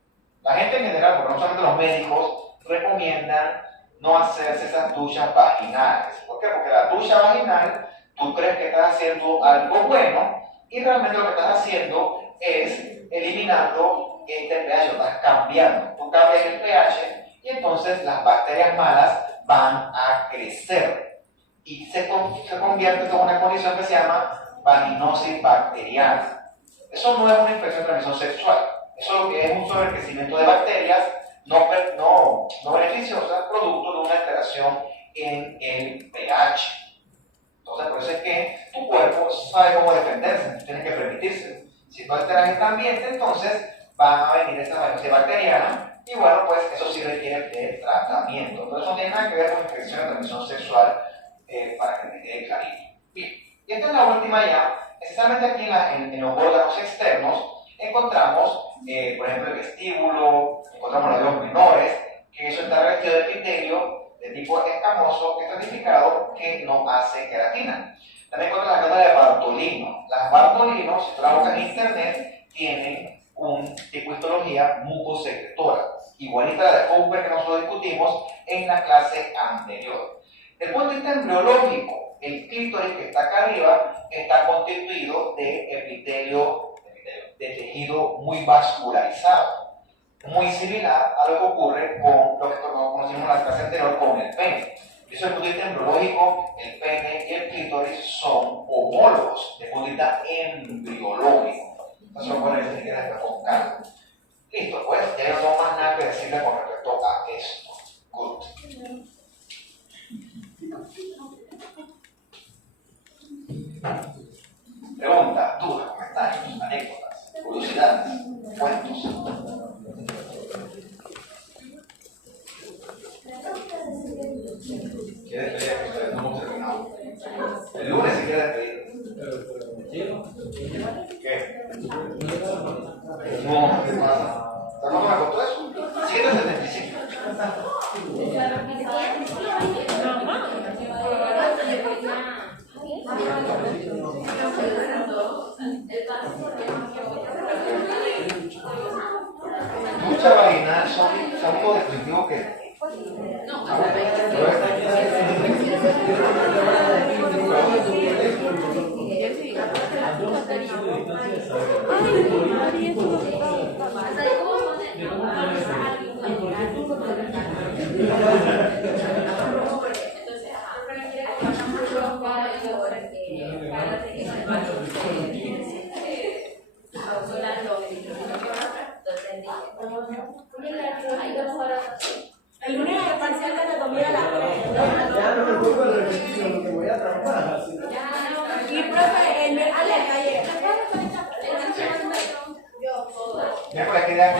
en general, porque no solamente los médicos, recomiendan no hacerse esas duchas vaginales. ¿Por qué? Porque la ducha vaginal, tú crees que estás haciendo algo bueno y realmente lo que estás haciendo es eliminando este pH, lo estás cambiando. Tú cambias el pH y entonces las bacterias malas van a crecer y se convierte en una condición que se llama vaginosis bacteriana. Eso no es una infección de transmisión sexual, eso lo que es un sobrecrecimiento de bacterias no beneficiosa, producto de una alteración en el pH. Entonces, por eso es que tu cuerpo sabe cómo defenderse, tienes que permitirse. Si tú alteras este ambiente, entonces van a venir estas vaginosis bacterianas y bueno, pues eso sí requiere de tratamiento. Entonces, no tiene nada que ver con infección de transmisión sexual, para que te quede clarito. Bien, y esta es la última ya. Esencialmente aquí en los órganos externos encontramos, por ejemplo, el vestíbulo, encontramos los dedos menores, que eso está revestido de epitelio de tipo escamoso estratificado que no hace queratina. También encontramos las glándulas de Bartolino. Las Bartolino, si tú las buscas en internet, tienen un tipo de histología mucosecretora, igualita a la de Cooper que nosotros discutimos en la clase anterior. Desde el punto de vista embriológico, el clítoris que está acá arriba está constituido de epitelio, de tejido muy vascularizado, muy similar a lo que ocurre con lo que conocimos en la clase anterior con el pene. Eso desde el punto de vista embriológico, el pene y el clítoris son homólogos desde el punto de vista embriológico. Entonces lo pueden decir que después con calma. Listo, pues ya no tengo más nada que decirle con respecto a esto. Good. Preguntas, dudas, comentarios, anécdotas, curiosidades, cuentos. ¿Quiere despedir que ustedes no hemos terminado? El lunes si quiere despedir. ¿Qué? No, ¿qué pasa? ¿Estás loco con todo eso? 775. Ducha vaginal son todo descriptivo que. El lunes el parcial de anatomía a las 3. Ya no me pongo la repetición, lo que voy a trabajar. Y profe, el miércoles ayer. Miércoles, ¿qué día es?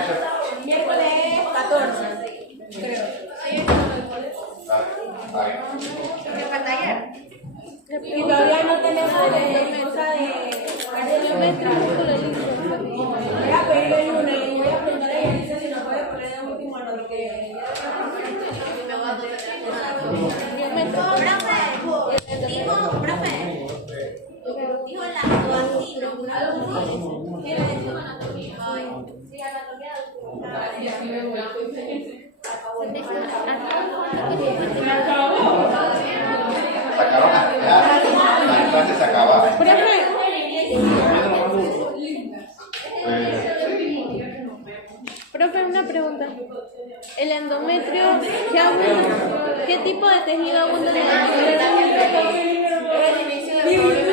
Miércoles 14, creo. ¿Qué falta ayer? Y todavía no tenemos cosa de. Ya, pero el lunes voy a preguntar a ella si no Sacaron las clases se acabaron. Profe, una pregunta. El endometrio, ¿qué abunda? ¿Qué tipo de tejido abunda en el endometrio?